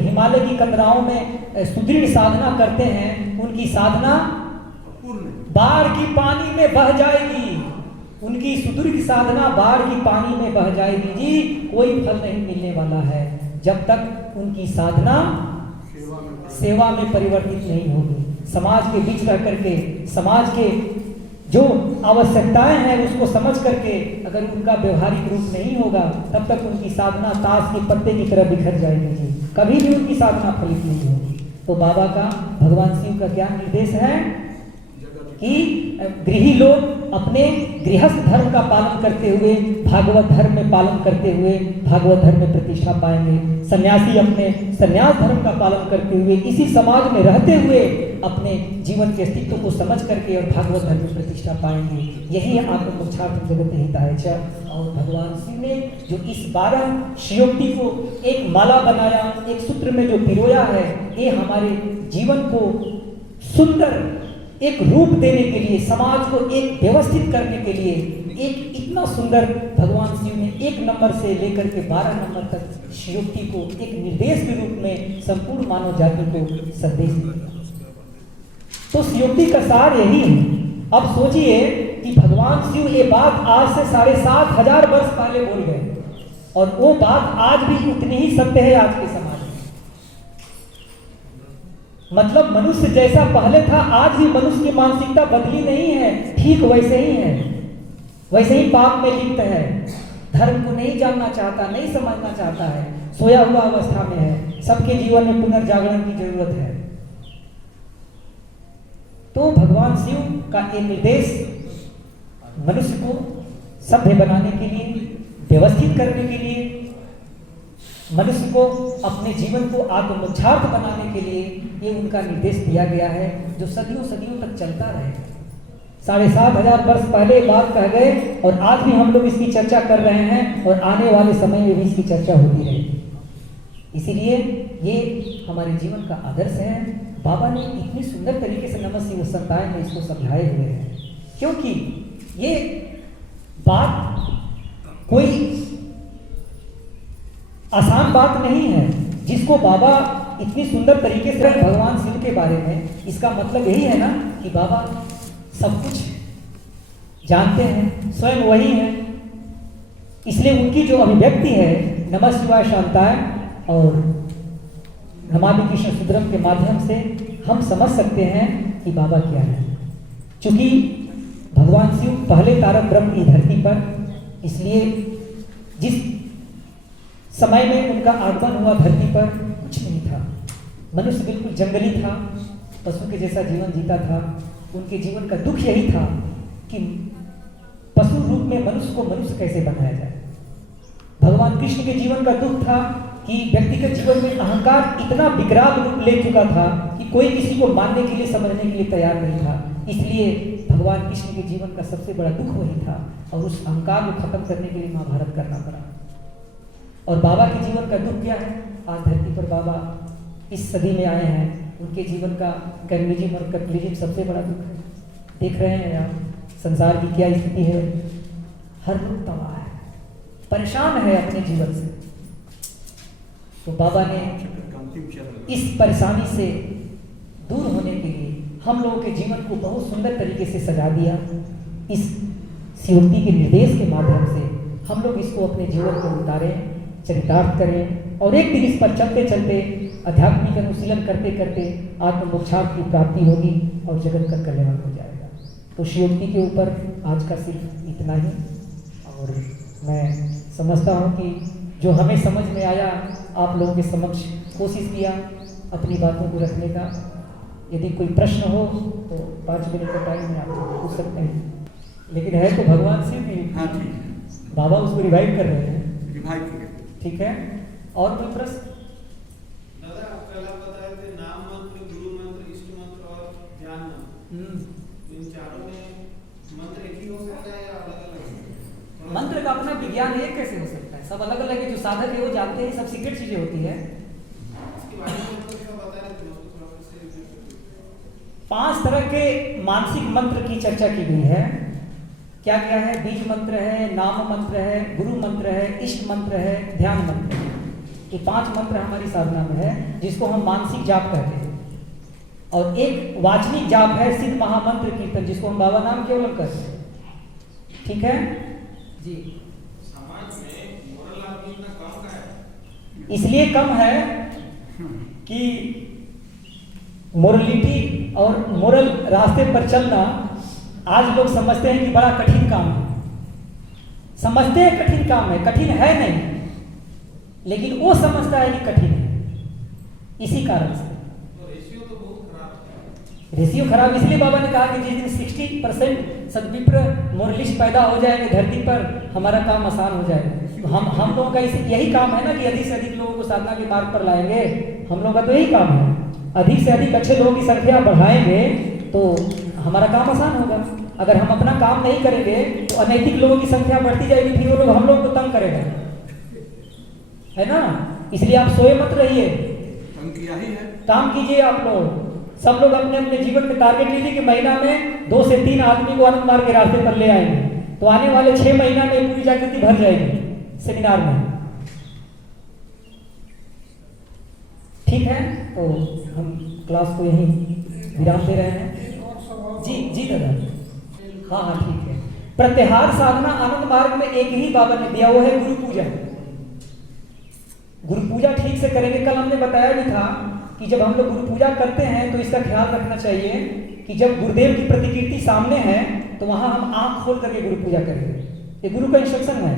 हिमालय की कंदराओं में सुदृढ़ साधना करते हैं, उनकी साधना बाढ़ की पानी में बह जाएगी। उनकी सुदृढ़ साधना बाढ़ की पानी में बह जाएगी जी, कोई फल नहीं मिलने वाला है जब तक उनकी साधना सेवा में परिवर्तित नहीं होगी। समाज के बीच रह करके, समाज के जो आवश्यकताएं हैं उसको समझ करके अगर उनका व्यवहारिक रूप नहीं होगा, तब तक उनकी साधना ताश के पत्ते की तरह बिखर जाएगी जी, कभी भी उनकी साधना फलित नहीं होगी। तो बाबा का, भगवान शिव का क्या निर्देश है कि गृही लोग अपने गृहस्थ धर्म का पालन करते हुए, भागवत धर्म में पालन करते हुए भागवत धर्म में प्रतिष्ठा पाएंगे। सन्यासी अपने सन्यास धर्म का पालन करते हुए, इसी समाज में रहते हुए अपने जीवन के अस्तित्व को समझ करके और भागवत धर्म में प्रतिष्ठा पाएंगे। यही आत्मोक्षार्थ जगत हिताय च। और भगवान शिव ने जो इस 12 श्योक्ति को एक माला बनाया, एक सूत्र में जो पिरोया है, ये हमारे जीवन को सुंदर एक रूप देने के लिए, समाज को एक व्यवस्थित करने के लिए, एक इतना सुंदर भगवान शिव ने 1 नंबर से लेकर के 12 नंबर तक श्योक्ति को एक निर्देश के रूप में संपूर्ण मानव जाति को संदेश दिया। तो श्योक्ति का सार यही है। अब सोचिए कि भगवान शिव ये बात आज से 7,500 वर्ष पहले बोल गए, और वो बात आज भी उतनी ही सत्य है आज के समाज में। मतलब मनुष्य जैसा पहले था, आज भी मनुष्य की मानसिकता बदली नहीं है, ठीक वैसे ही है, वैसे ही पाप में लिप्त है, धर्म को नहीं जानना चाहता, नहीं समझना चाहता है, सोया हुआ अवस्था में है। सबके जीवन में पुनर्जागरण की जरूरत है। तो भगवान शिव का ये निर्देश मनुष्य को सभ्य बनाने के लिए, व्यवस्थित करने के लिए, मनुष्य को अपने जीवन को आत्मोक्षार्थ बनाने के लिए ये उनका निर्देश दिया गया है, जो सदियों सदियों तक चलता रहेगा। 7,500 वर्ष पहले बात कह गए और आज भी हम लोग इसकी चर्चा कर रहे हैं, और आने वाले समय में भी इसकी चर्चा होती रहेगी। इसीलिए ये हमारे जीवन का आदर्श है। बाबा ने इतनी सुंदर तरीके से नमः शिवाय संतान में इसको समझाए हुए हैं, क्योंकि ये बात कोई आसान बात नहीं है। जिसको बाबा इतनी सुंदर तरीके से भगवान शिव के बारे में, इसका मतलब यही है ना कि बाबा सब कुछ जानते हैं, स्वयं वही है। इसलिए उनकी जो अभिव्यक्ति है नमः शिवाय शांताय और नमामि कृष्ण सुंदरम के माध्यम से हम समझ सकते हैं कि बाबा क्या है। चूंकि भगवान शिव पहले तारक ब्रह्म की धरती पर, इसलिए जिस समय में उनका आगमन हुआ धरती पर कुछ नहीं था। मनुष्य बिल्कुल जंगली था, पशु के जैसा जीवन जीता था। उनके जीवन का दुख यही था कि पशु रूप में मनुष्य को मनुष्य कैसे बनाया जाए। भगवान कृष्ण के जीवन का दुख था कि व्यक्तिगत जीवन में अहंकार इतना विकराल रूप ले चुका था कि कोई किसी को मानने के लिए, समझने के लिए तैयार नहीं था। इसलिए भगवान कृष्ण के जीवन का सबसे बड़ा दुख वही था, और उस अहंकार को खत्म करने के लिए महाभारत करना पड़ा। और बाबा के जीवन का दुख क्या है? आज धरती पर बाबा इस सदी में आए हैं, उनके जीवन का कम्युनिज्म और कैपिटलिज्म सबसे बड़ा दुख है। देख रहे हैं आप संसार की क्या स्थिति है, हर लोग तबाह है, परेशान है अपने जीवन से। तो बाबा ने इस परेशानी से दूर होने के लिए हम लोगों के जीवन को बहुत सुंदर तरीके से सजा दिया। इस श्योक्ति के निर्देश के माध्यम से हम लोग इसको अपने जीवन को उतारें, चरितार्थ करें, और एक दिन इस पर चलते चलते आध्यात्मिक अनुशीलन करते करते आत्मोक्षार्थ की प्राप्ति होगी और जगत का कल्याण हो जाएगा। तो श्योक्ति के ऊपर आज का सिर्फ इतना ही। और मैं समझता हूँ कि जो हमें समझ में आया, आप लोगों के समक्ष कोशिश किया अपनी बातों को रखने का। यदि कोई प्रश्न हो तो 5 मिनट का टाइम में आप पूछ सकते हैं। लेकिन है तो भगवान शिव भी। हाँ ठीक है, बाबा उसको रिवाइव कर रहे हैं। रिवाइव करें। ठीक है, और कोई प्रश्न? दादा आप कल आप बताए थे नाम मंत्र, गुरु मंत्र, इष्ट मंत्र और ध्यान मंत्र, इन चारों में मंत्र एक ही हो सकता है या अलग अलग? मंत्र का अपना विज्ञान एक कैसे हो सकता है? सब अलग अलग है, जो साधक है वो जानते हैं, सब सीक्रेट चीजें होती है। इसके बारे में तो क्या बता रहे थे, उसको थोड़ा सा से 5 तरह के मानसिक मंत्र की चर्चा की गई है। क्या क्या है? बीज मंत्र है, नाम मंत्र है, गुरु मंत्र है, इष्ट मंत्र है, ध्यान मंत्र है। ये 5 मंत्र हमारी साधना में है, जिसको हम मानसिक जाप कहते हैं। और एक वाचनिक जाप है, सिद्ध महामंत्र कीर्तन, जिसको हम बाबा नाम केवल कहते हैं। ठीक है जी। समाज में मोरल आदमी इतना कम का है, इसलिए कम है कि मोरलिटी और मोरल रास्ते पर चलना आज लोग समझते हैं कि बड़ा कठिन काम है। समझते हैं कठिन काम है, कठिन है नहीं, लेकिन वो समझता है कि कठिन है। इसी कारण से तो रेशियो तो बहुत खराब है। रेशियो खराब इसलिए बाबा ने कहा कि जिस दिन 60% सद्विप्र मोरलिस्ट पैदा हो जाएंगे धरती पर, हमारा काम आसान हो जाएगा। तो हम लोगों का यही काम है ना कि अधिक से अधिक लोगों को साधना के मार्ग पर लाएंगे। हम लोगों का तो यही काम है, अधिक से अधिक अच्छे लोगों की संख्या बढ़ाएंगे तो हमारा काम आसान होगा। अगर हम अपना काम नहीं करेंगे तो अनैतिक लोगों की संख्या बढ़ती जाएगी, फिर वो लोग हम लोग को तंग करेगा, है ना। इसलिए आप सोए मत रहिए, काम किया ही है। काम कीजिए। आप लोग सब लोग अपने अपने जीवन में टारगेट लीजिए कि महीना में 2 से 3 आदमी को आनंद मार्ग के रास्ते पर ले आएंगे, तो आने वाले 6 महीना में पूरी जागृति भर जाएगी सेमिनार में। ठीक है, तो हम क्लास को यहीं विराम दे रहे हैं। जी दादा, हाँ ठीक है। प्रत्याहार साधना आनंद मार्ग में एक ही बाबा ने दिया, वो है गुरु पूजा। गुरु पूजा ठीक से करेंगे। कल हमने बताया भी था कि जब हम लोग गुरु पूजा करते हैं तो इसका ख्याल रखना चाहिए कि जब गुरुदेव की प्रतिकृति सामने है तो वहां हम आंख खोल करके गुरु पूजा करेंगे। ये गुरु का इंस्ट्रक्शन है।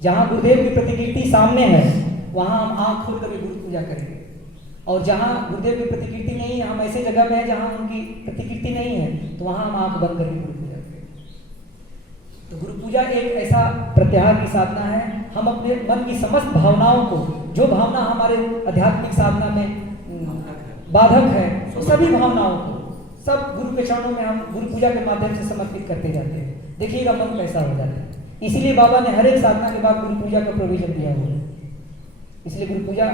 जहां गुरुदेव की प्रतिकृति सामने है वहां हम आंख खोल करके गुरु पूजा करेंगे। और जहां गुरुदेव की प्रतिकृति नहीं है, हम ऐसे जगह में है जहां उनकी प्रतिकृति नहीं है, तो वहां हम आंख बंद करके गुरु पूजा करेंगे। तो गुरु पूजा एक ऐसा प्रत्याहार की साधना है। हम अपने मन की समस्त भावनाओं को, जो भावना हमारे आध्यात्मिक साधना में बाधक है, तो सभी भावनाओं को सब गुरु के चरणों में हम गुरु पूजा के माध्यम से समर्पित करते जाते हैं। देखिएगा मन कैसा हो जाता है। इसीलिए बाबा ने हर एक साधना के बाद गुरु पूजा का प्रोविजन दिया हुआ है। इसलिए गुरु पूजा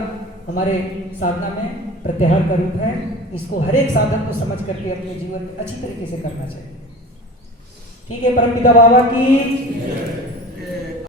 हमारे साधना में प्रत्याहार का रूप है। इसको हर एक साधक को समझ करके अपने जीवन में अच्छी तरीके से करना चाहिए। ठीक है, परमपिता बाबा की